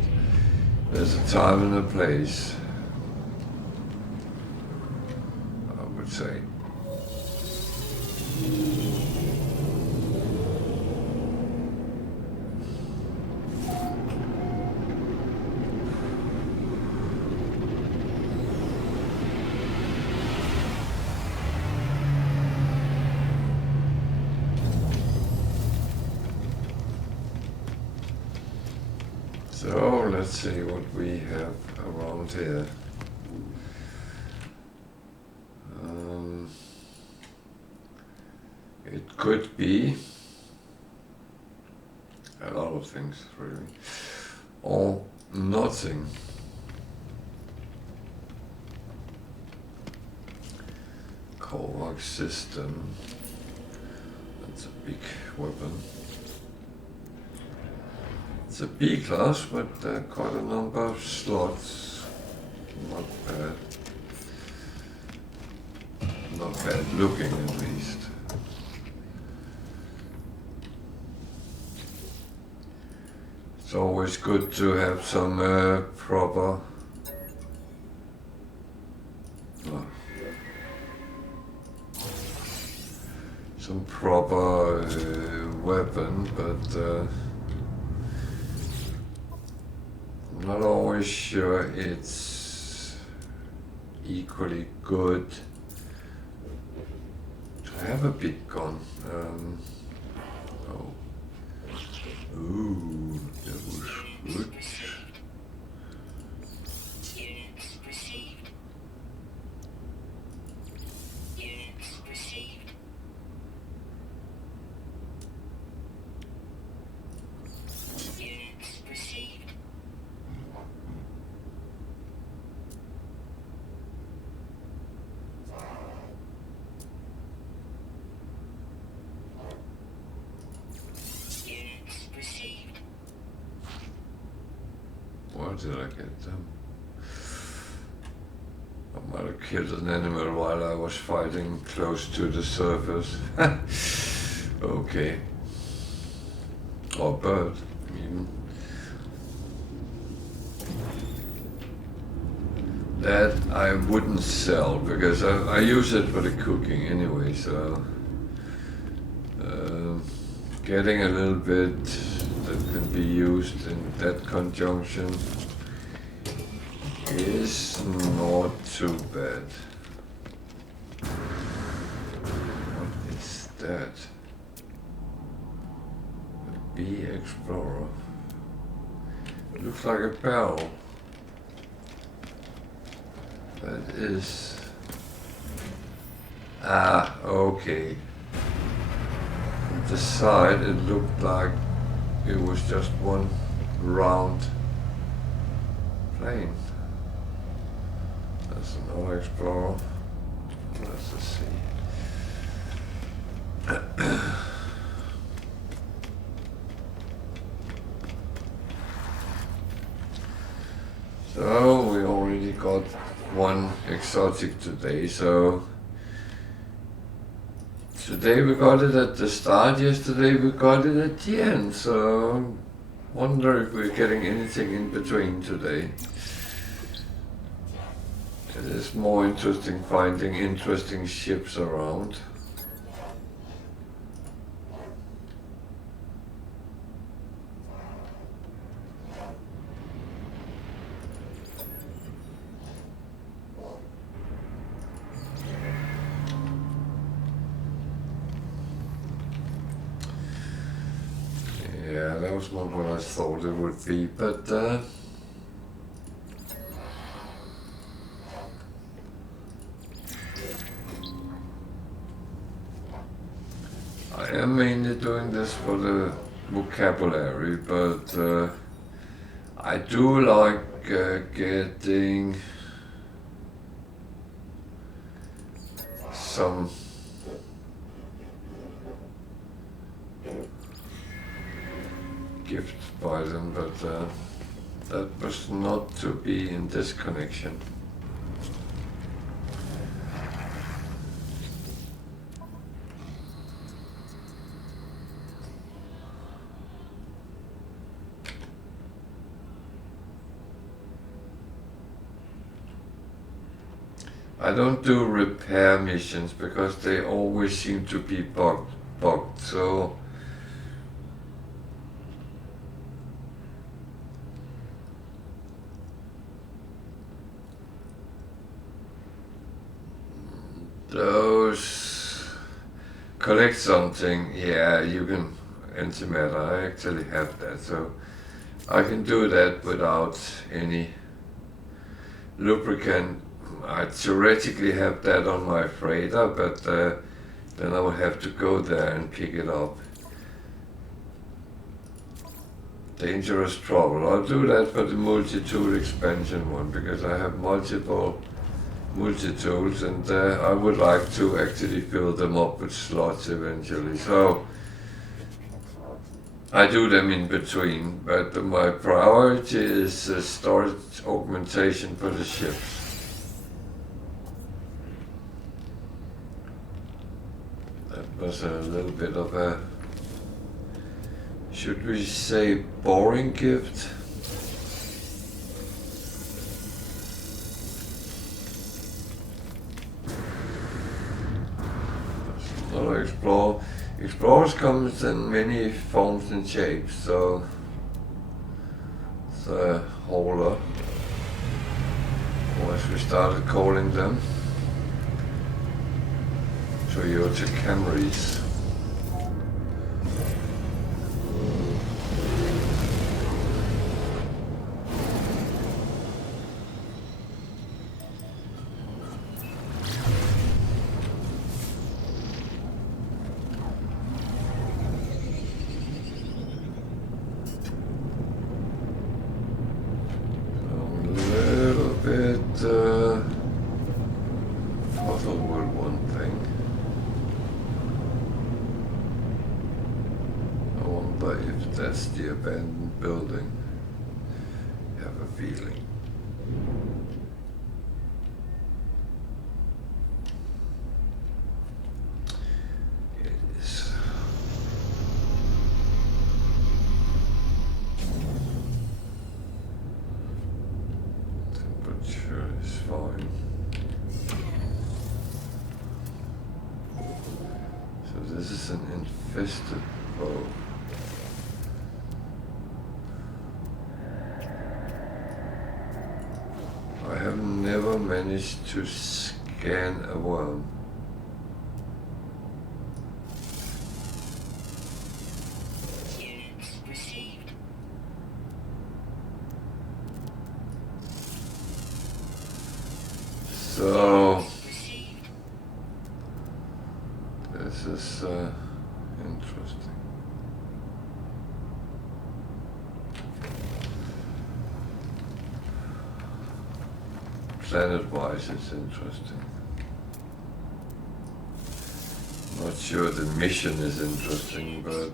there's a time and a place, I would say. So let's see what we have around here. It could be a lot of things, really, or nothing. Kovac system. That's a big weapon. It's a B class, but quite a number of slots. Not bad. Not bad looking, at least. It's always good to have some proper weapon, but I'm not always sure it's equally good to have a big gun. Oh. Ooh, that was good. Units received. Units received. Units received. Units received. Where did I get them? I might have killed an animal while I was fighting close to the surface. Okay. Or bird, even. That I wouldn't sell because I use it for the cooking anyway, so getting a little bit that can be used in that conjunction is not too bad. What is that? A bee explorer. It looks like a barrel. That is... Ah, okay. At the side it looked like it was just one round plane. That's another explorer. Let's just see. So we already got one exotic today, so today we got it at the start, yesterday we got it at the end, so wonder if we're getting anything in between today. It is more interesting finding interesting ships around. was not what I thought it would be, but I am mainly doing this for the vocabulary, but I do like getting some gift by them, but that was not to be in this connection. I don't do repair missions because they always seem to be bugged, so those collect something, yeah, you can antimatter. I actually have that, so I can do that without any lubricant. I theoretically have that on my freighter, but then I would have to go there and pick it up. Dangerous trouble. I'll do that for the multi-tool expansion one because I have multiple multi-tools and I would like to actually fill them up with slots eventually. So I do them in between, but my priority is storage augmentation for the ships. That was a little bit of a, should we say, boring gift? Another Explorer. Explorers comes in many forms and shapes, so the hauler, or as we started calling them, Toyota Camrys. That's the abandoned building. I have a feeling. It is. Temperature is fine. So this is an infested boat. I have never managed to scan a worm. Units received. So Received. this is interesting. Planet-wise, it's interesting. Not sure the mission is interesting, but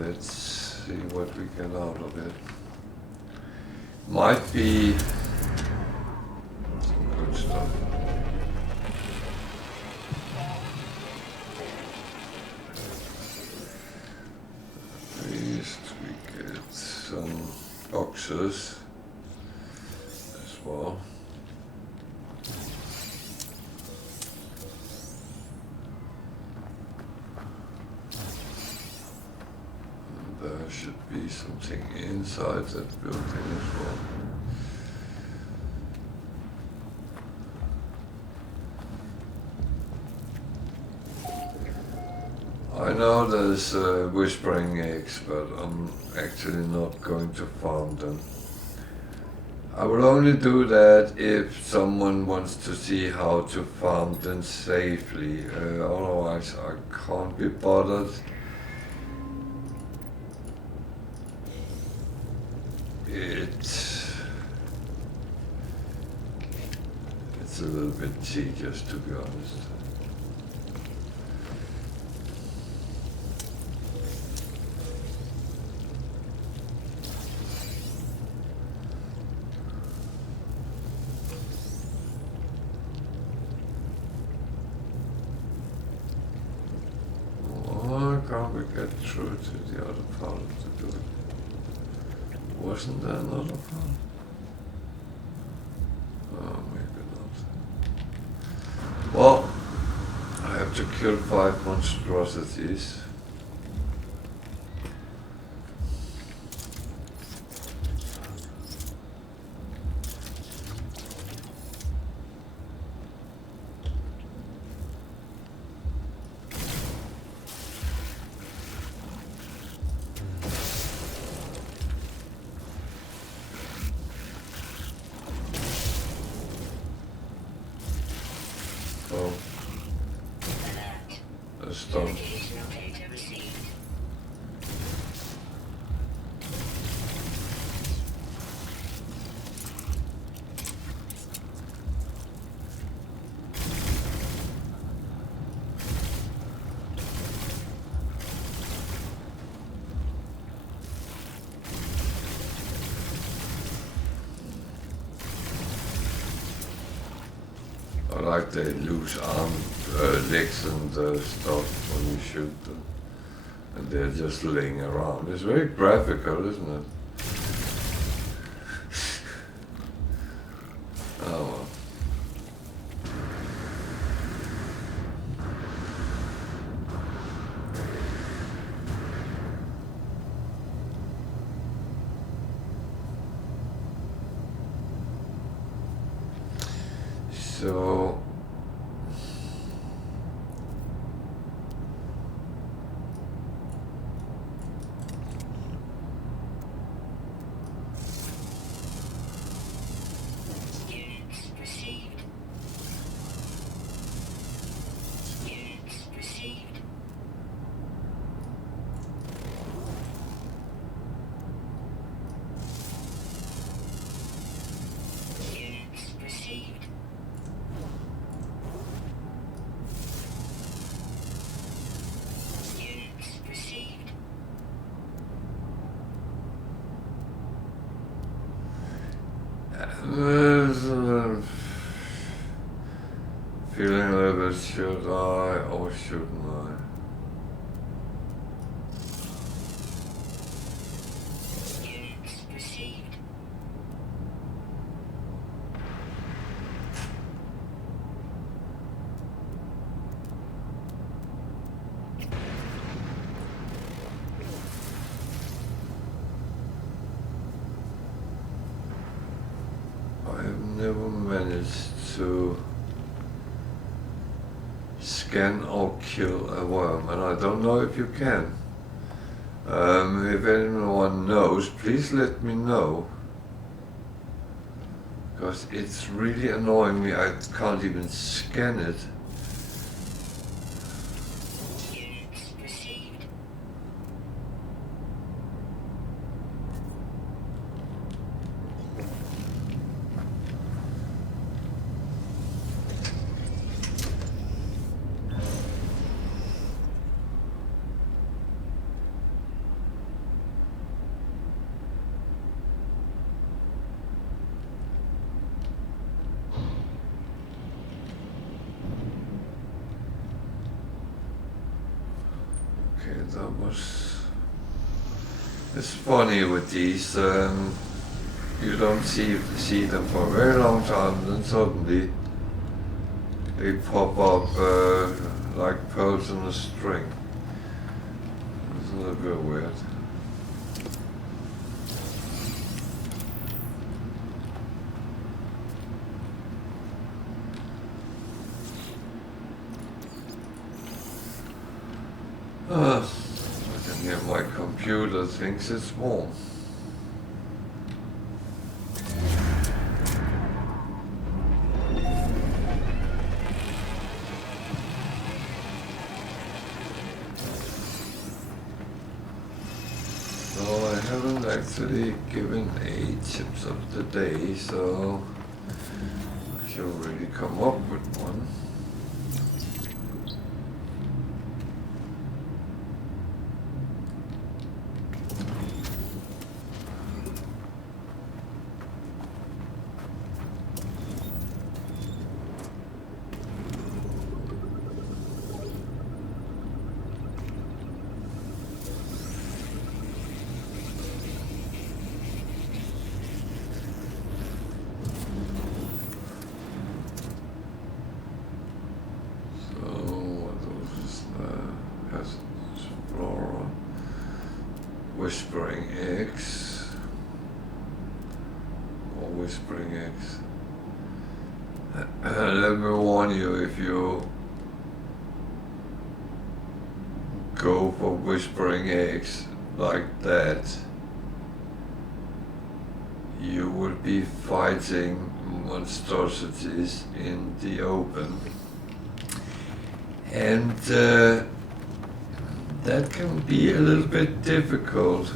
let's see what we get out of it. Might be some good stuff. At least we get some boxes as well. And there should be something inside that building as well. I know there's whispering eggs, but I'm actually not going to farm them. I will only do that if someone wants to see how to farm them safely. Otherwise, I can't be bothered. It's a little bit tedious, to be honest. Why can't we get through to the other part of the building? Wasn't there another part? Oh, maybe not. Well, I have to kill 5 monstrosities. Oh, that's done. Navigational data received. I like they lose legs and stuff when you shoot them. And they're just laying around. It's very graphical, isn't it? Oh well. So Units received. Units received. Units received. Units received. feeling a little bit, should I or shouldn't I? Units received. I have never managed to scan or kill a worm, and I don't know if you can. If anyone knows, please let me know. Because it's really annoying me, I can't even scan it. Units received. Okay, that was... It's funny with these, you don't see them for a very long time, then suddenly they pop up like pearls on a string. It's a little bit weird. computer thinks it's warm. So I haven't actually given a tips of the day, so I should really come up with one. Whispering eggs or whispering eggs. Let me warn you, if you go for whispering eggs like that, you will be fighting monstrosities in the open. And that can be a little bit difficult.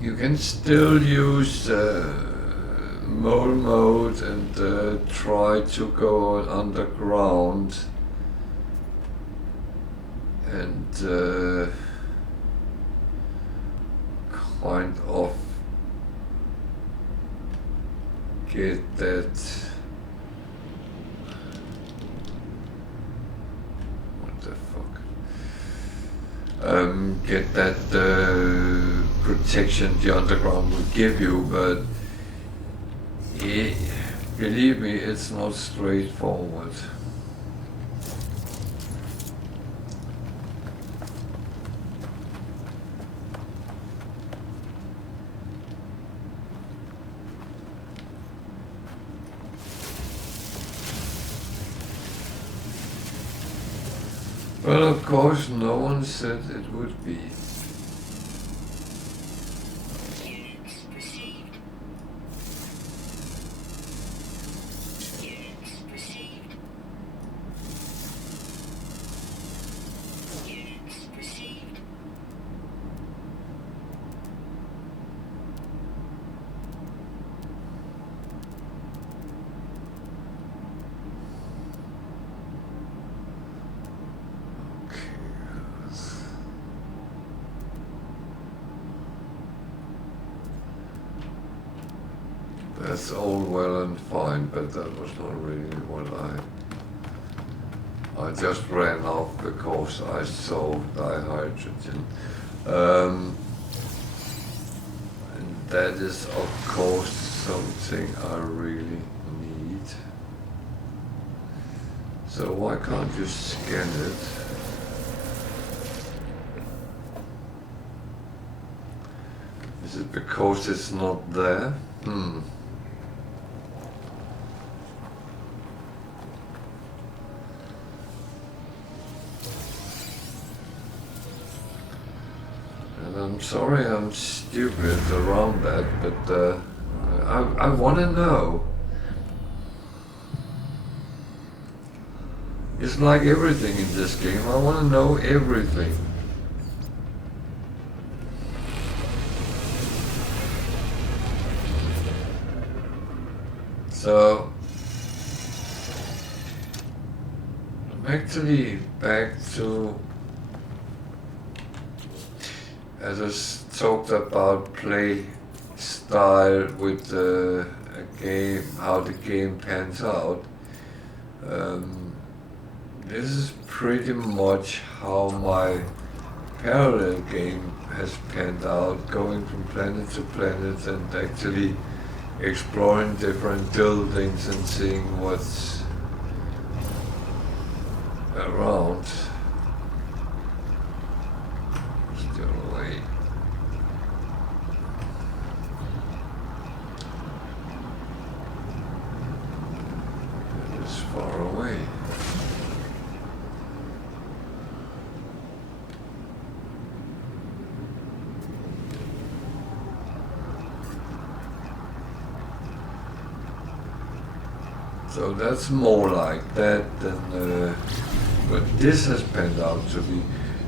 You can still use mole mode and try to go underground and kind of get that. Get that protection the underground will give you, but believe me, it's not straightforward. Well, of course, no one said it would be. Units received. Units received. Units received. That's all well and fine, but that was not really what I just ran off because I saw dihydrogen. And that is of course something I really need. So why can't you scan it? Is it because it's not there? I'm sorry I'm stupid around that, but I want to know. It's like everything in this game, I want to know everything. So, I'm actually back to, as I talked about play style with a game, how the game pans out. This is pretty much how my parallel game has panned out, going from planet to planet and actually exploring different buildings and seeing what's around. Still away. It is far away. So that's more like that than what this has panned out to be.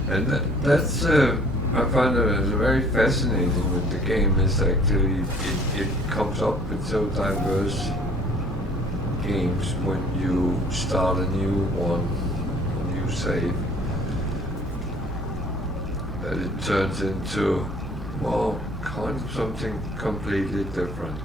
And that's, I find it very fascinating with the game is actually it comes up with so diverse games when you start a new one, a new save, that it turns into, well, kind of something completely different.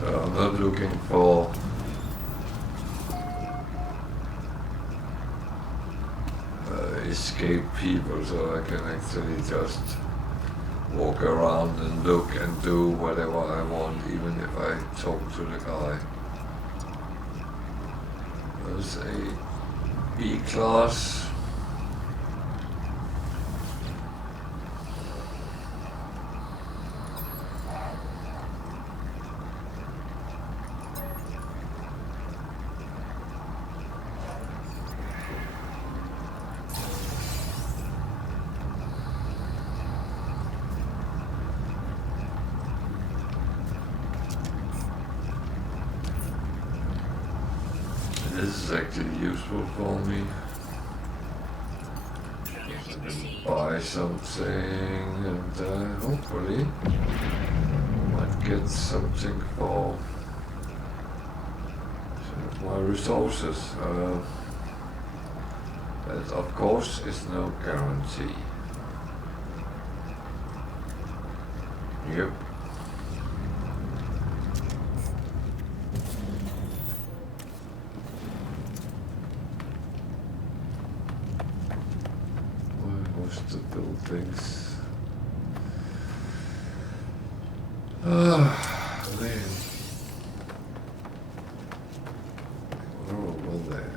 So I'm not looking for escape people, so I can actually just walk around and look and do whatever I want, even if I talk to the guy. There's a B-class. This is actually useful for me. Buy something and hopefully might get something for my resources. That of course is no guarantee. Yep. To build things. Ah, man. Oh, well there.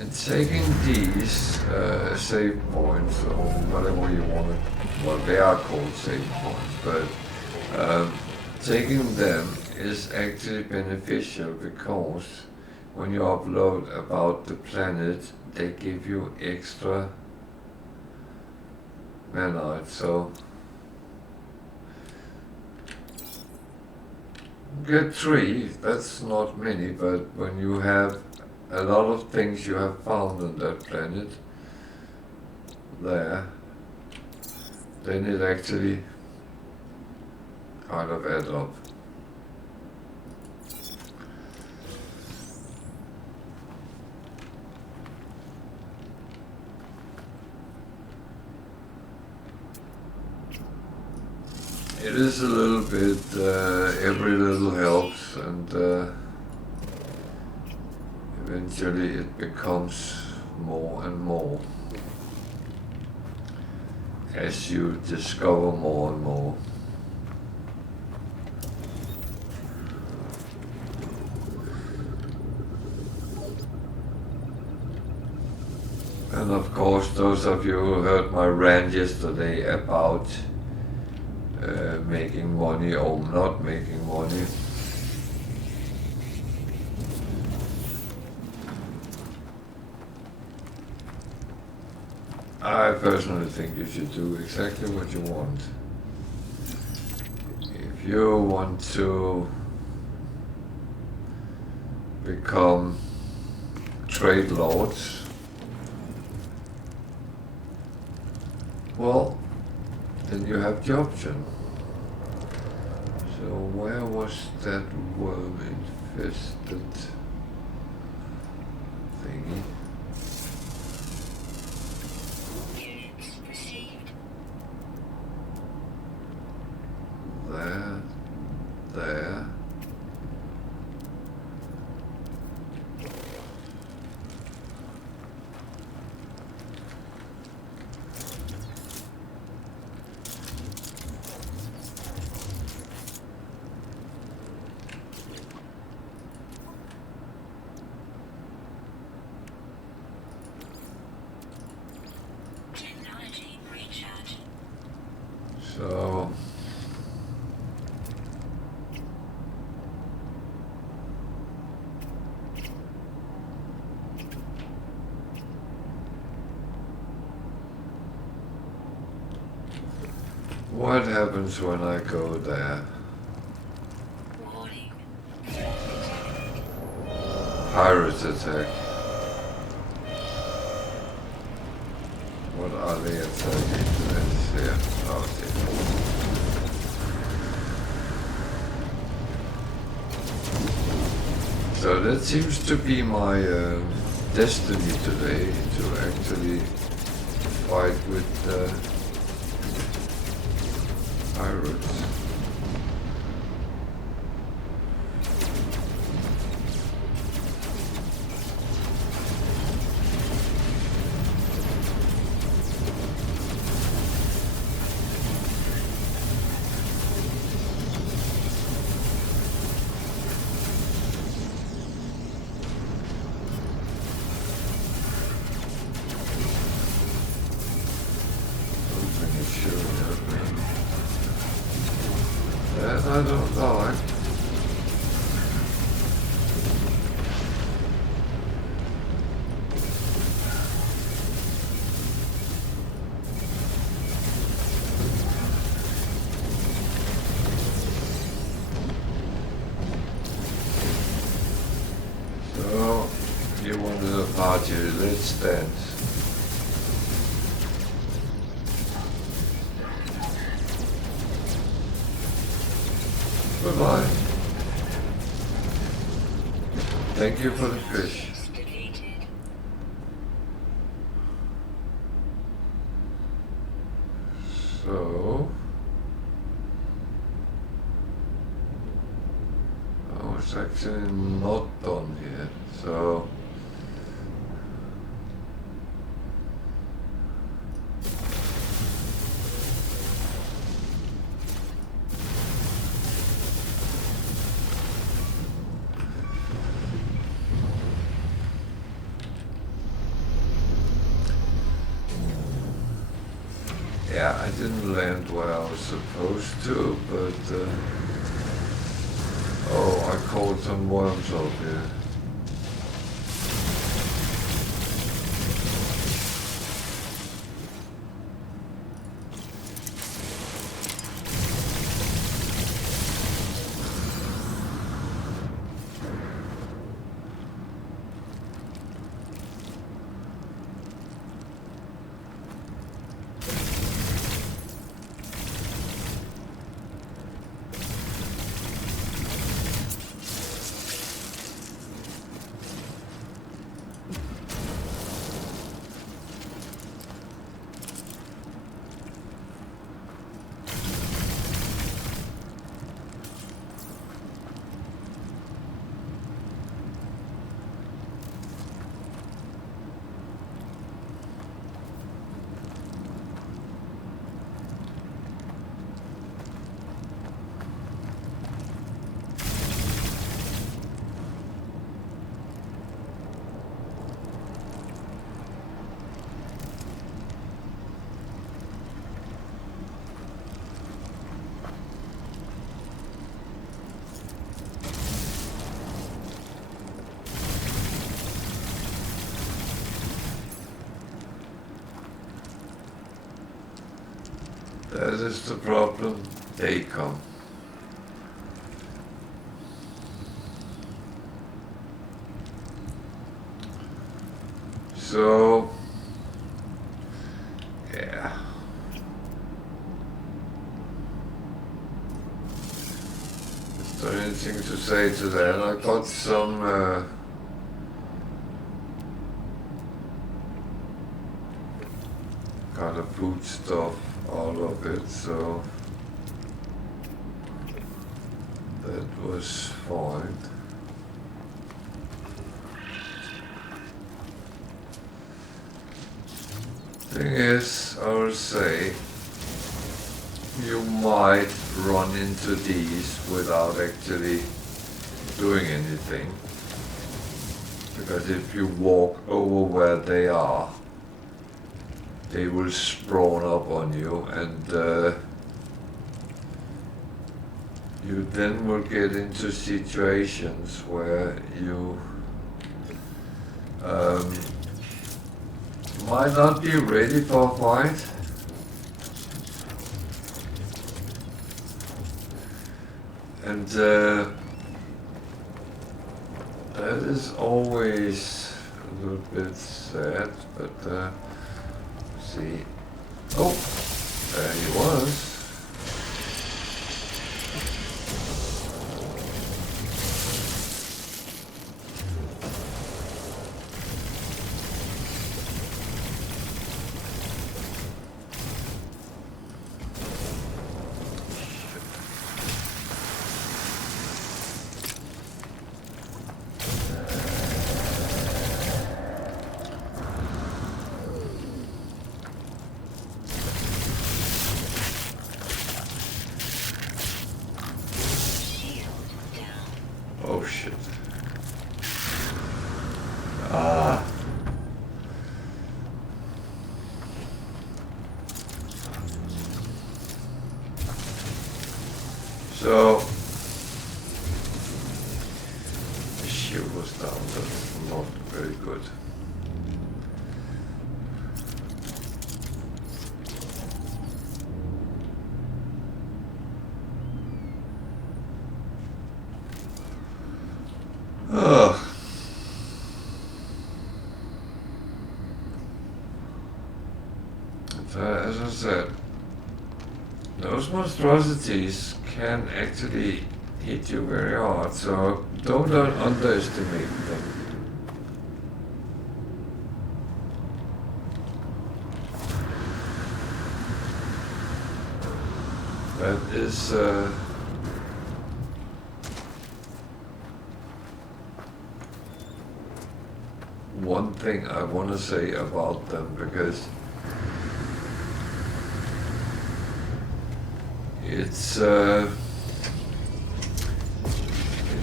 And taking these save points, or whatever you want to, well, they are called save points, but taking them is actually beneficial because when you upload about the planet, they give you extra manites. So get 3, that's not many, but when you have a lot of things you have found on that planet there, then it actually kind of adds up. It is a little bit, every little helps, and eventually it becomes more and more as you discover more and more. And of course, those of you who heard my rant yesterday about making money or not making money, I personally think you should do exactly what you want. If you want to become trade lords, well, then you have the option. So where was that worm-infested thingy? Units received. There. What happens when I go there? Warning. Pirate attack. What are they attacking? Let's see. Okay. So that seems to be my destiny today, to actually fight with pirates. I don't know. So, you wanted a party, let's dance. Goodbye. Thank you for the fish. So, oh, it's actually not done yet. So, yeah, I didn't land where I was supposed to, but oh, I caught some worms up here. That is the problem. They come. So, yeah. Is there anything to say to that? I got some kind of food stuff out of it, so that was fine. Thing is, I will say, you might run into these without actually doing anything. Because if you walk over where they are, they will spawn up on you, and you then will get into situations where you might not be ready for a fight. And that is always a little bit sad, but let's see. Oh, there he was. Oh shit. Ah. So the shield was down, that's not very good. Ugh. As I said, those monstrosities can actually hit you very hard, so don't underestimate them. That is one thing I want to say about them, because it's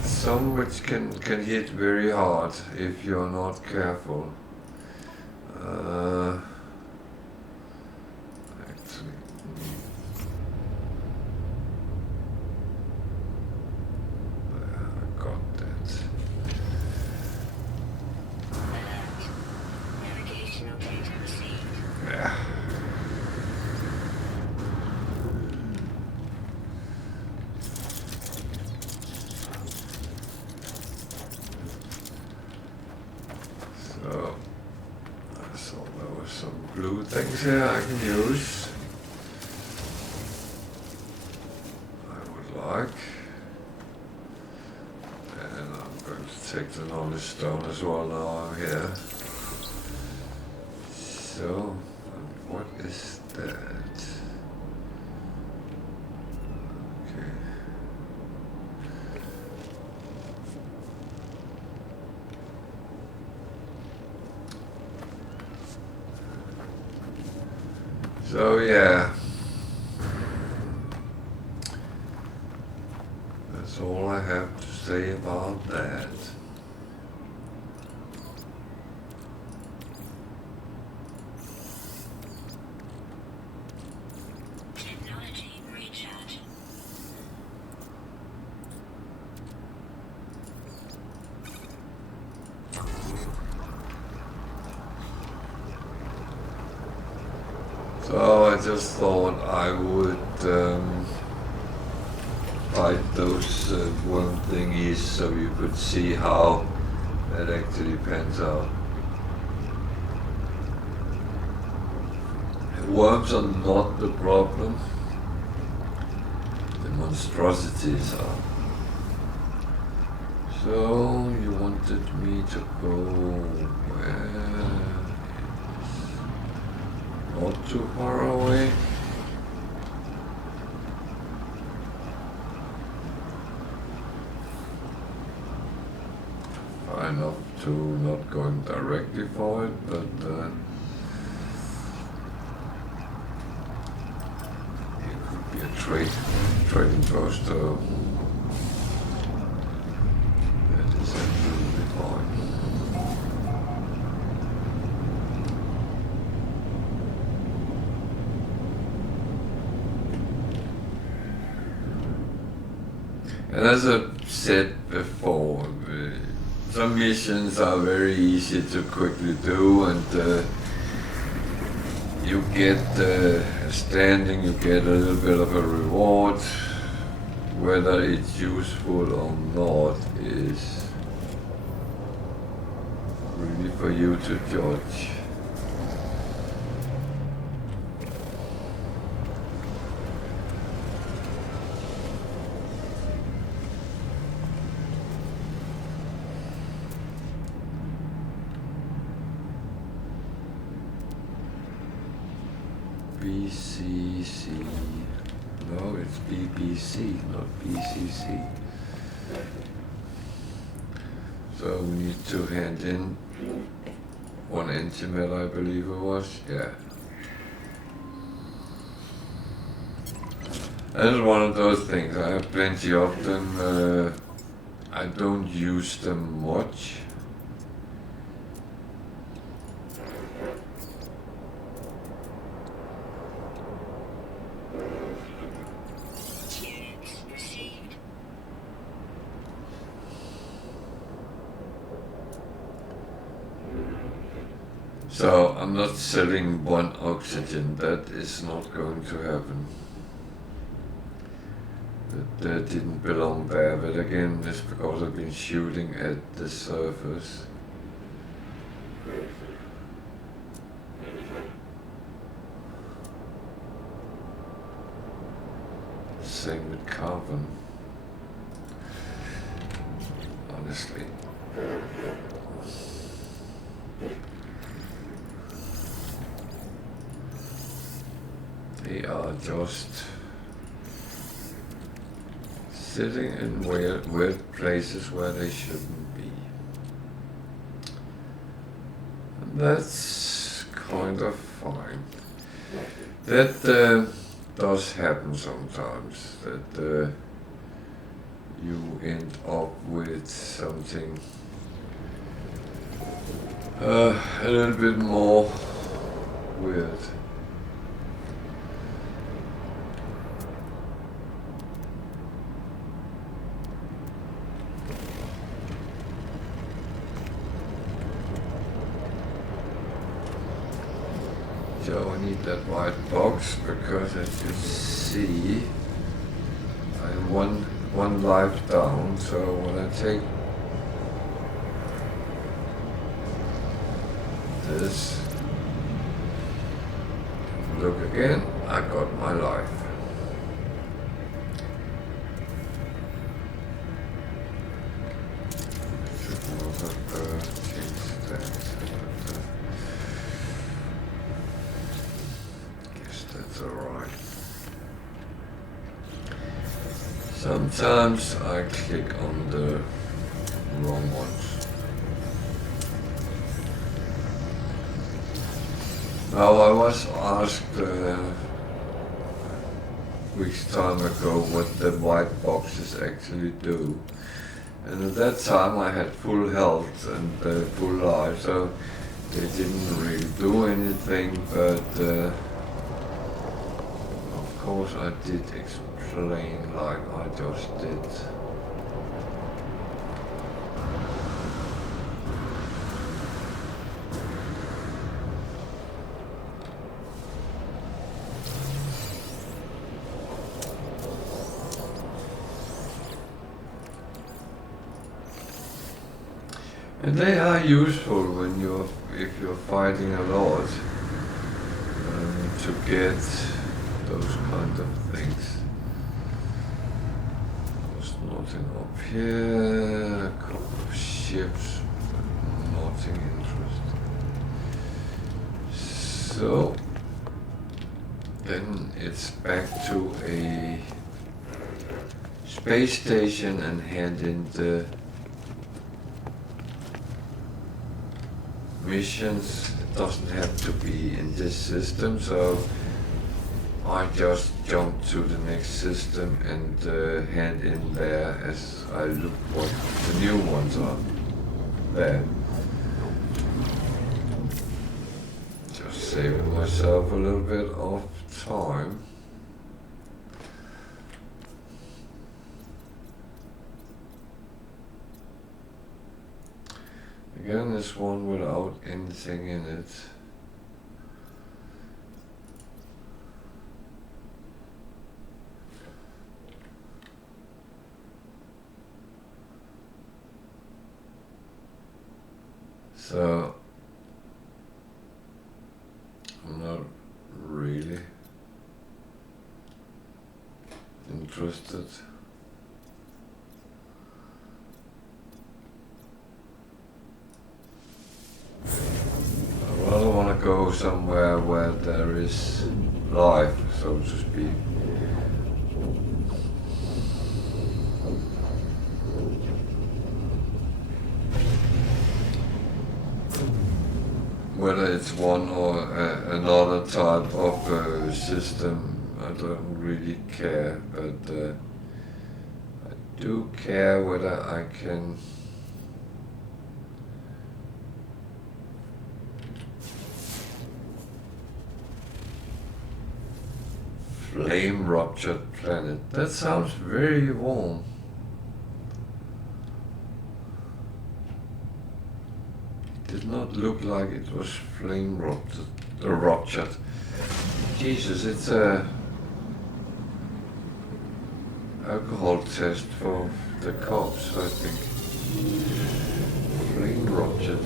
some which can hit very hard if you're not careful. Actually, I got that. Alert. Navigational data received. Yeah. So there was some blue things here I can use. I would like. And I'm going to take the knowledge stone as well now I'm here. So, what is that? Okay. So yeah, that's all I have to say about that. Technology recharge. So I just thought I would fight those worm thingies so you could see how that actually pans out. Worms are not the problem, the monstrosities are. So you wanted me to go where? Not too far away. Far enough to not going directly for it, but it could be a trading post. That is absolutely fine. And as I said before, some missions are very easy to quickly do, and you get standing, you get a little bit of a reward. whether it's useful or not is really for you to judge. BCC. No, it's BBC, not BCC. So we need to hand in one intimate, I believe it was. Yeah. That's one of those things. I have plenty of them. I don't use them much. Units received. So I'm not selling one oxygen. That is not going to happen. That didn't belong there, but again, it's because I've been shooting at the surface. Same with carbon. Honestly. They are just sitting in weird places where they shouldn't be. And that's kind of fine. That does happen sometimes, that you end up with something a little bit more weird. So I need that white box because as you see, I'm one life down. So when I take this, look again, I got my life. Should not have changed that. That's alright. Sometimes I click on the wrong ones. Now I was asked weeks time ago what the white boxes actually do. And at that time I had full health and full life, so they didn't really do anything, but of course I did explain like I just did. And they are useful when if you're fighting a lot to get those kind of things. There's nothing up here, a couple of ships, but nothing interesting. So then it's back to a space station and hand in the missions. It doesn't have to be in this system, so I just jump to the next system and hand in there as I look what the new ones are there. Just saving myself a little bit of time. Again, this one without anything in it. So I'm not really interested. I rather want to go somewhere where there is life, so to speak. Whether it's one or another type of system, I don't really care, but I do care whether I can flame ruptured planet. That sounds very warm. Did not look like it was flame ruptured. Jesus, it's a alcohol test for the cops, I think. Flame ruptured.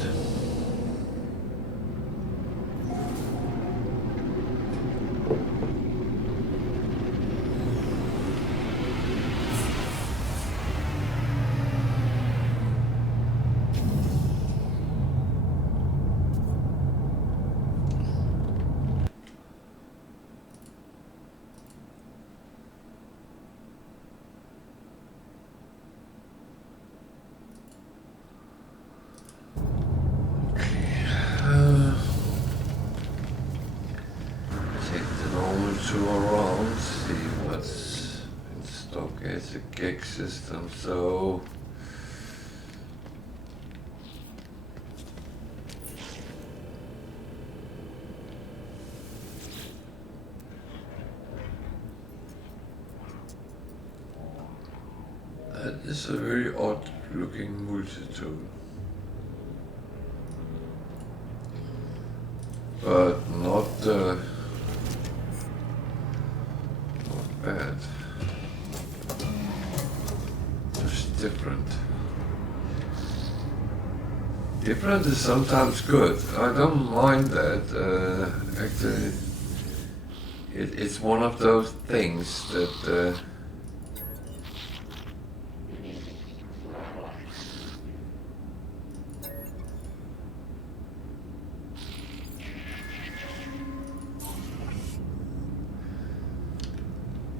It's a gig system, so that is a very odd looking multi-tool, but not bad. Different. Different is sometimes good. I don't mind that. Actually, it's one of those things that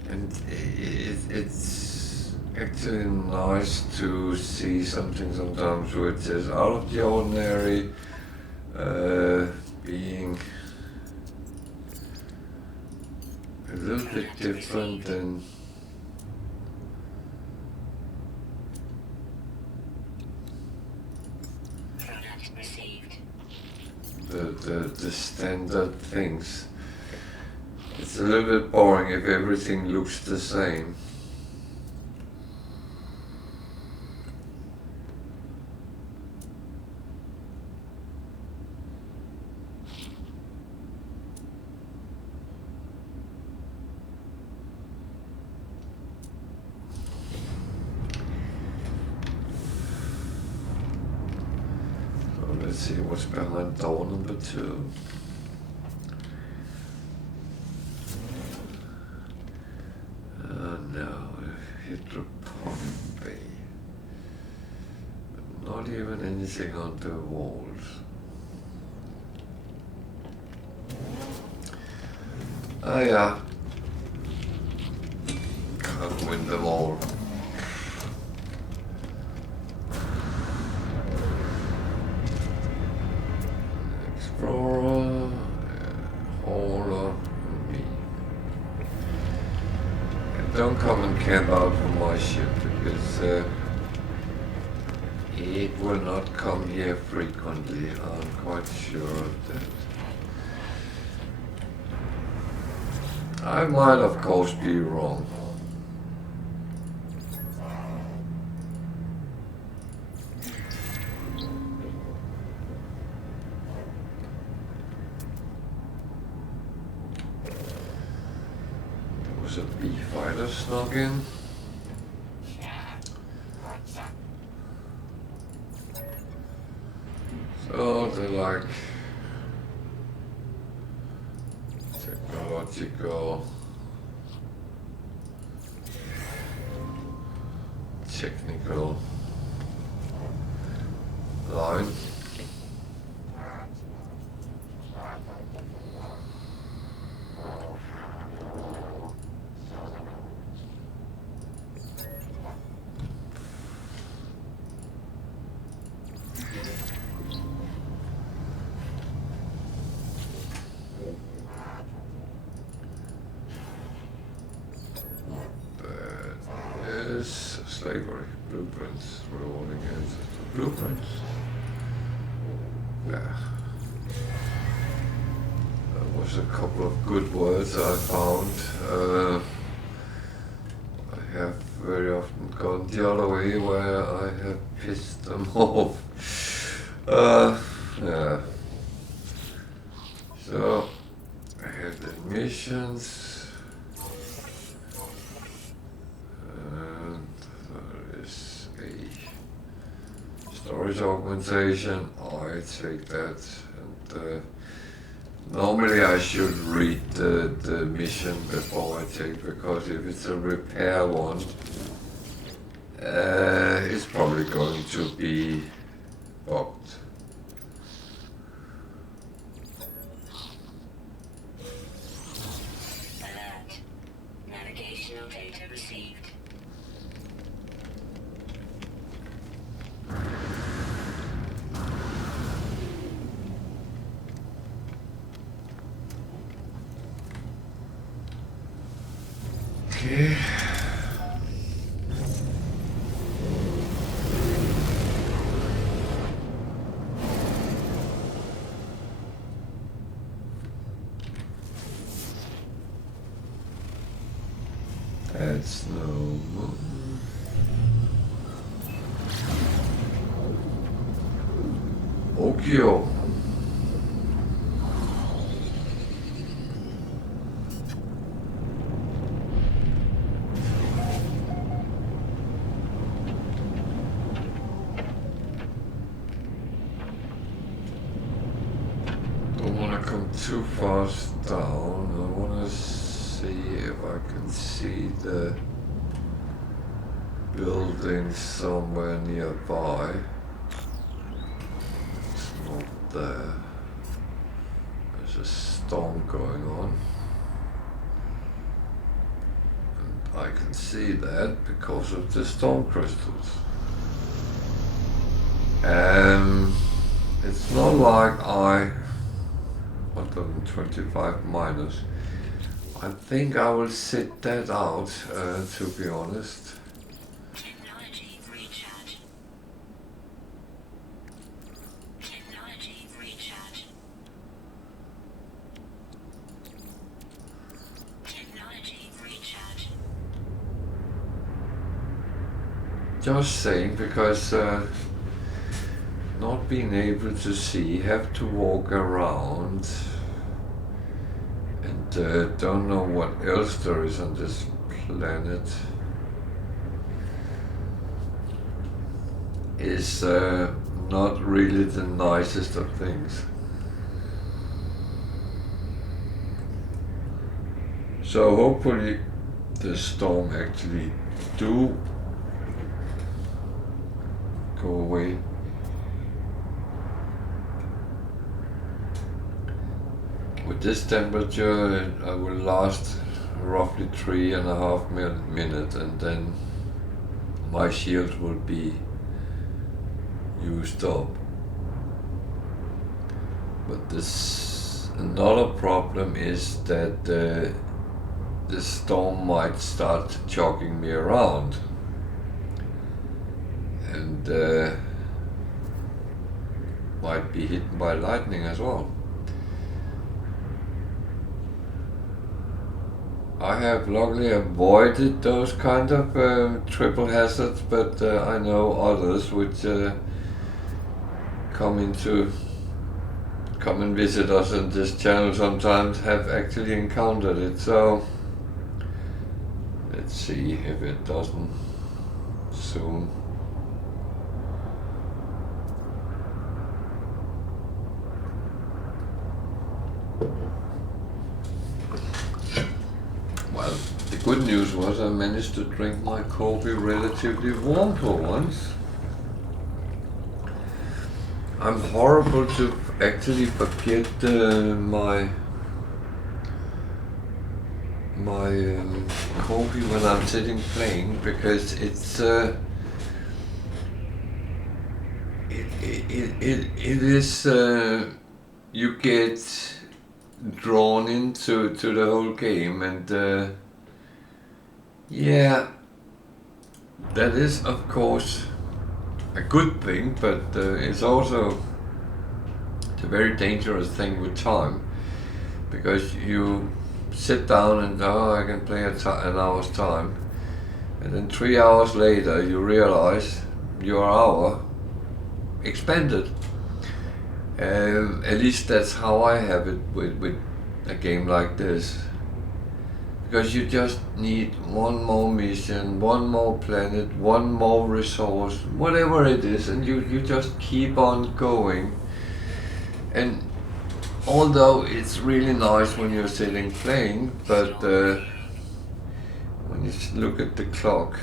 and it's actually nice to see something sometimes which is out of the ordinary, being a little bit different than the standard things. It's a little bit boring if everything looks the same. Let's see what's behind door number 2. No, hydroponic. Not even anything on the walls. Oh yeah. Can't win them all. Explorer, hauler, and me. And don't come and camp out from my ship because it will not come here frequently. I'm quite sure of that. I might of course be wrong. A B-fighter snuck in. So Oh, they like technological, technical line. Slavery blueprints, rewarding ancestor blueprints. Yeah. There was a couple of good words I found. I have very often gone the other way where I have pissed them off. Yeah. So I have the missions. Storage augmentation, I take that, and normally I should read the mission before I take, because if it's a repair one, it's probably going to be bugged. Alert. Navigational data received. Okay. That's no more. Okio. Don't want to come too fast down. I want to see if I can see the building somewhere nearby. It's not there. There's a storm going on. And I can see that because of the storm crystals. It's not like 125 minus. I think I will sit that out, to be honest. Technology recharge. Technology recharge. Technology recharge. Just saying, because not being able to see, have to walk around, and don't know what else there is on this planet, is not really the nicest of things. So hopefully the storm actually do go away. With this temperature, I will last roughly 3.5 minutes, and then my shield will be used up. But this another problem is that the storm might start jogging me around, and might be hit by lightning as well. I have luckily avoided those kind of triple hazards, but I know others which come and visit us on this channel sometimes have actually encountered it. So let's see if it doesn't soon. Well, the good news was I managed to drink my coffee relatively warm for once. I'm horrible to actually forget my coffee when I'm sitting playing, because it's it is you get drawn into the whole game, and yeah, that is of course a good thing, but it's also a very dangerous thing with time, because you sit down and I can play an hour's time, and then 3 hours later you realize your hour expanded. At least that's how I have it with a game like this, because you just need one more mission, one more planet, one more resource, whatever it is, and you just keep on going. And although it's really nice when you're sitting playing, but when you look at the clock,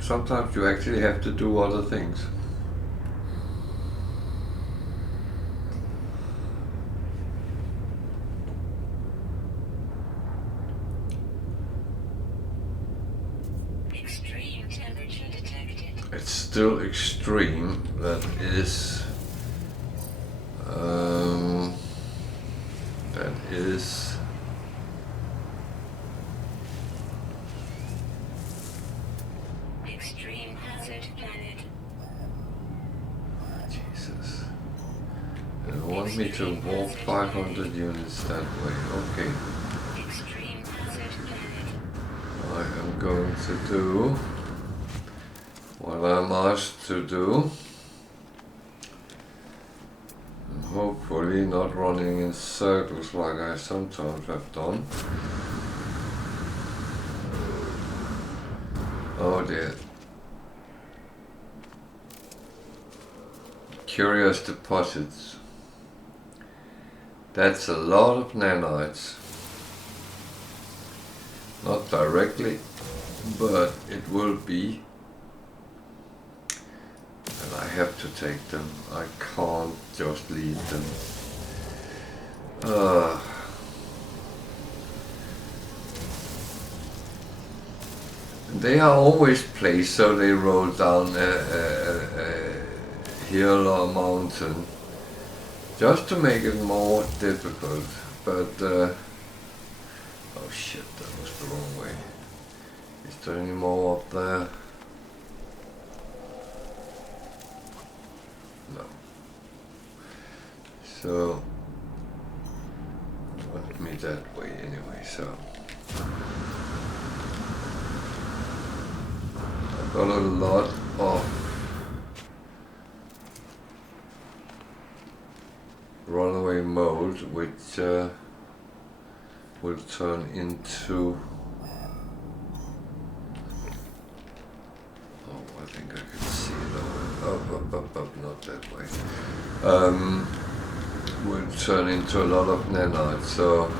sometimes you actually have to do other things. Extreme temperature detected. It's still extreme, that is Extreme hazard planet. Jesus. They want me to walk 500 units that way. Okay. Extreme hazard planet. I am going to do what I'm asked to do. And hopefully not running in circles like I sometimes have done. Oh dear. Curious deposits. That's a lot of nanites. Not directly, but it will be. And I have to take them. I can't just leave them. They are always placed so they roll down a hill or mountain, just to make it more difficult. But oh shit, that was the wrong way. Is there any more up there? No. So it went me that way anyway, so I've got a lot of runaway mode, which will turn into, oh, I think I can see it up, not that way, will turn into a lot of nanites, so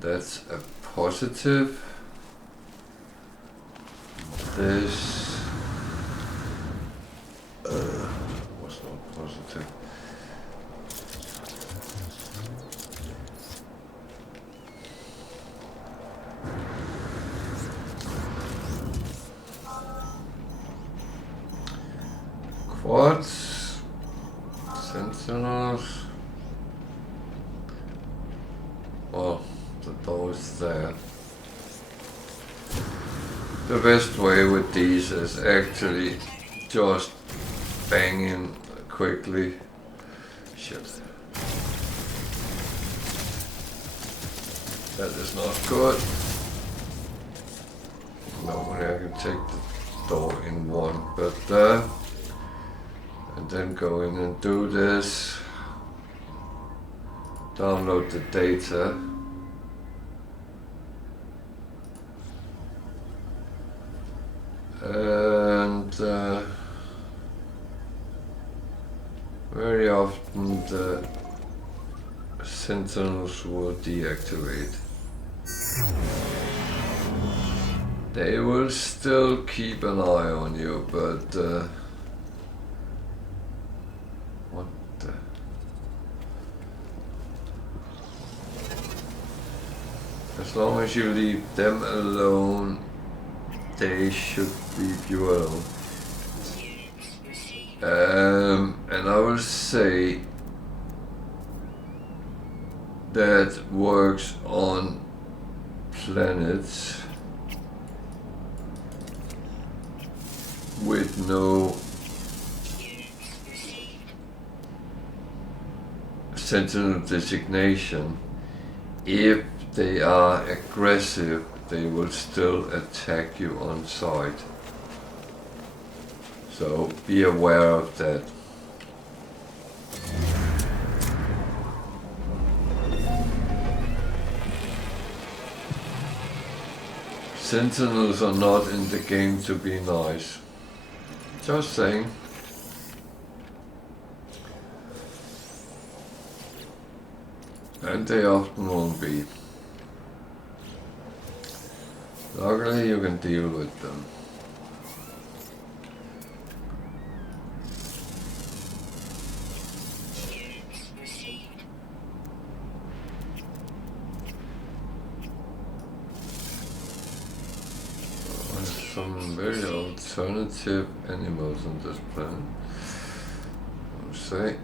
that's a positive. This was not positive. Quartz, sentinels. Oh, the door is there. The best way with these is actually just bang in quickly. Shit. That is not good. Normally I can take the door in one, but and then go in and do this. Download the data. And very often the Sentinels will deactivate. They will still keep an eye on you, but what the? As long as you leave them alone, they should leave you alone. And I will say that works on planets with no sentinel designation. If they are aggressive, they will still attack you on sight. So be aware of that. Sentinels are not in the game to be nice. Just saying. And they often won't be. Luckily you can deal with them. Some very alternative animals on this planet, I would say.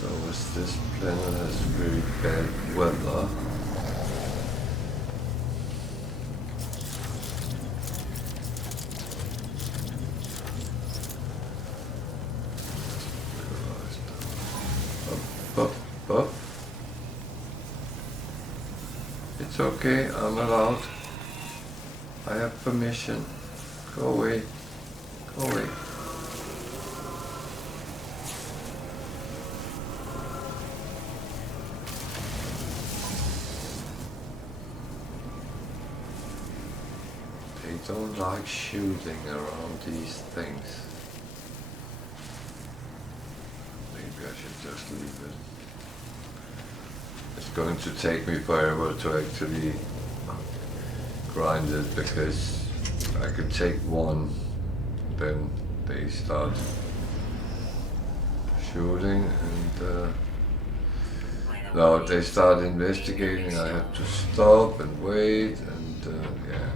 So as this planet has very bad weather, it's okay, I'm allowed. I have permission. Go away. Go away. They don't like shooting around these things. Maybe I should just leave it. It's going to take me forever to actually grind it because I could take one, then they start shooting and now they start investigating. I have to stop and wait and yeah.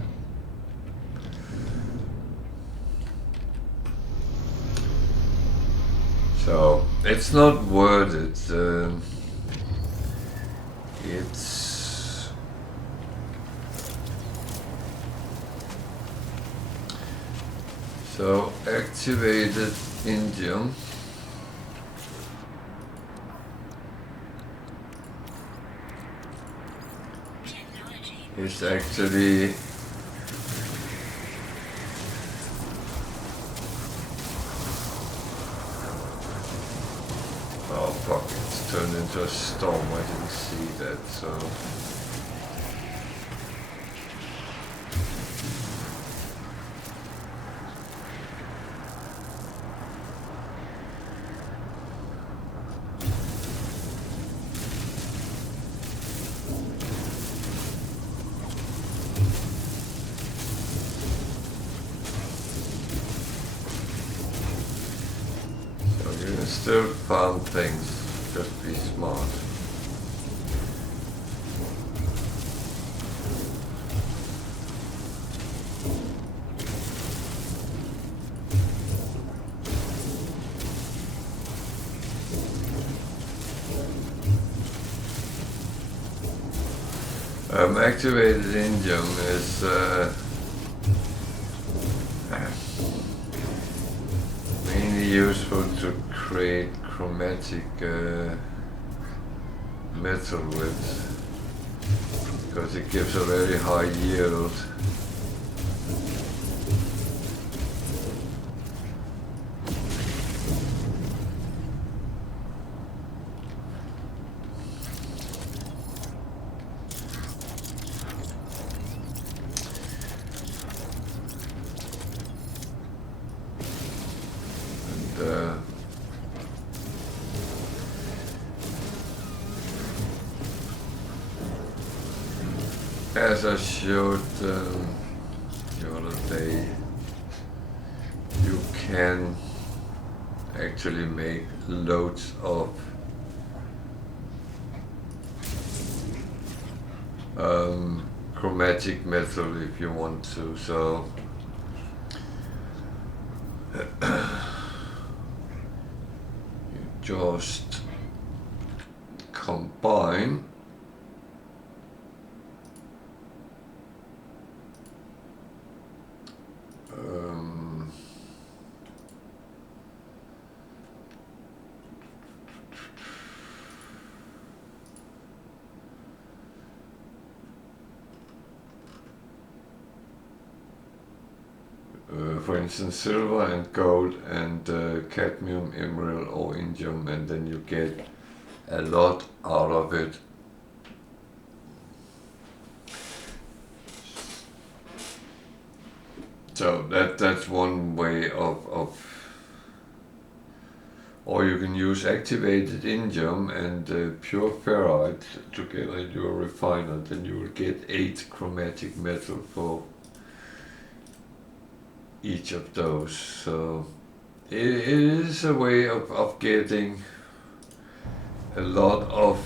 So it's not worth it. It's so activated indium is actually oh fuck, it's turned into a storm. I didn't see that, so you can still farm things, just be smart. Activated indium is mainly useful to create chromatic metal with, because it gives a very high yield. as I showed the other day, you can actually make loads of chromatic metal if you want to. So you just combine for instance silver and gold and cadmium, emerald or indium, and then you get a lot out of it. So that's one way of, or you can use activated indium and pure ferrite together in your refiner, then you will get 8 chromatic metal for each of those. So it is a way of getting a lot of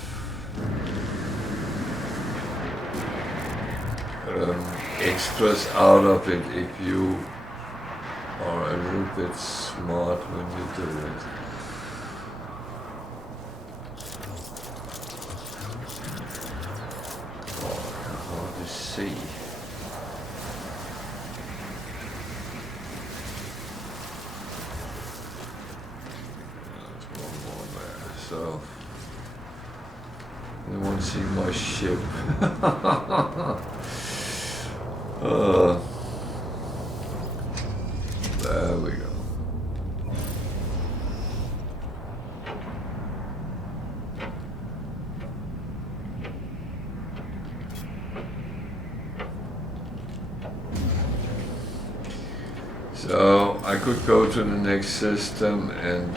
extras out of it if you are a little bit smart when you do it. Oh, hard to see. There's one more there. So you want to see my ship. There we go. So I could go to the next system and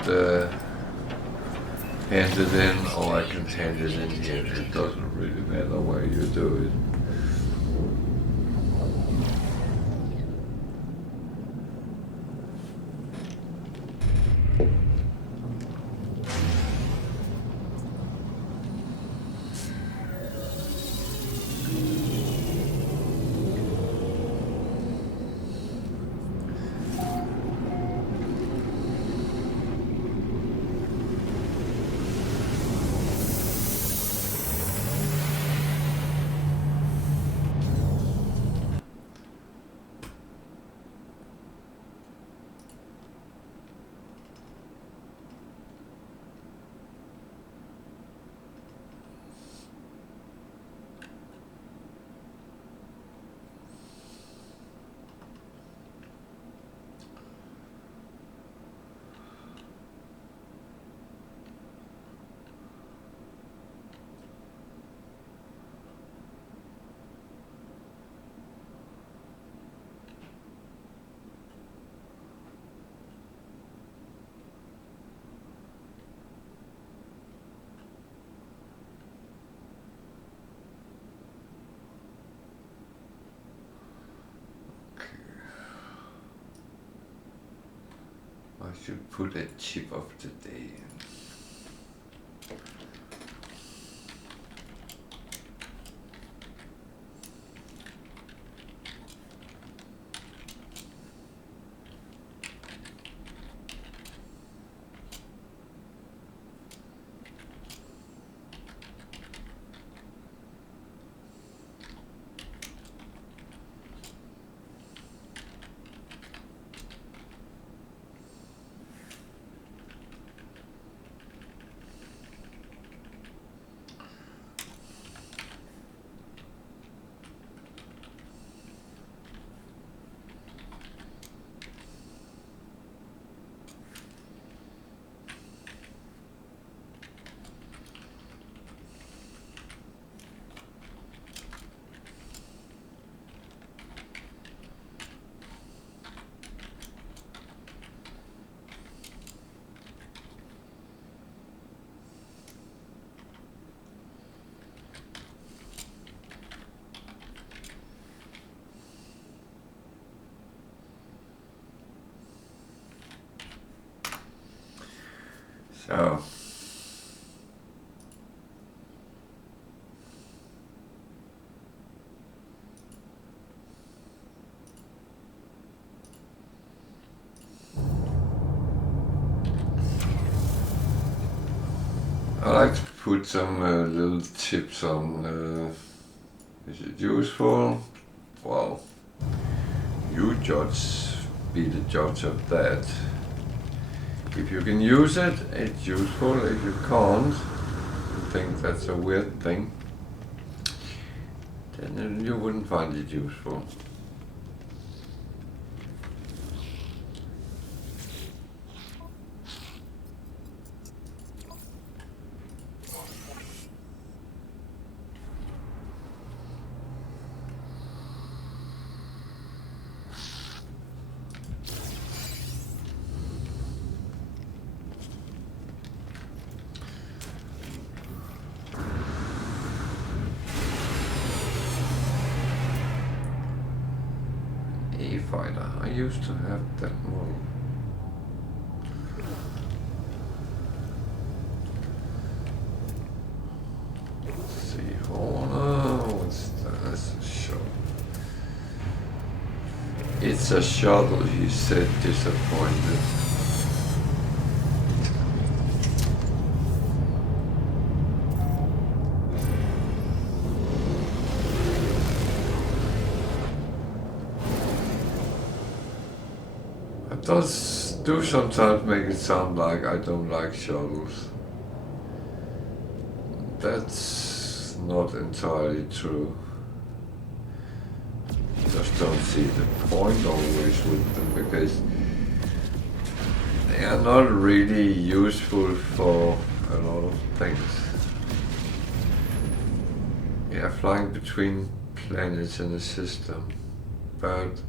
hand it in, or I can hand it in here. It doesn't really matter where you do it. I should put a chip of the day in. Oh. I like to put some little tips on. Is it useful? Well, you judge, be the judge of that. If you can use it, it's useful. If you can't, you think that's a weird thing, then you wouldn't find it useful. A-fighter, I used to have that model. What's that? That's a shuttle. It's a shuttle, he said, disappointed. It does do sometimes make it sound like I don't like shuttles. That's not entirely true. Just don't see the point always with them because they are not really useful for a lot of things. Yeah, flying between planets in the system, but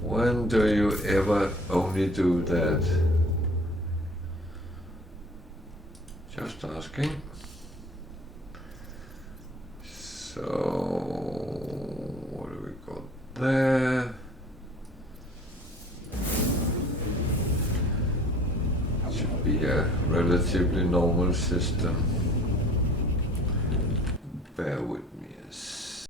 when do you ever only do that? Just asking. So, what do we got there? It should be a relatively normal system. Bear with me.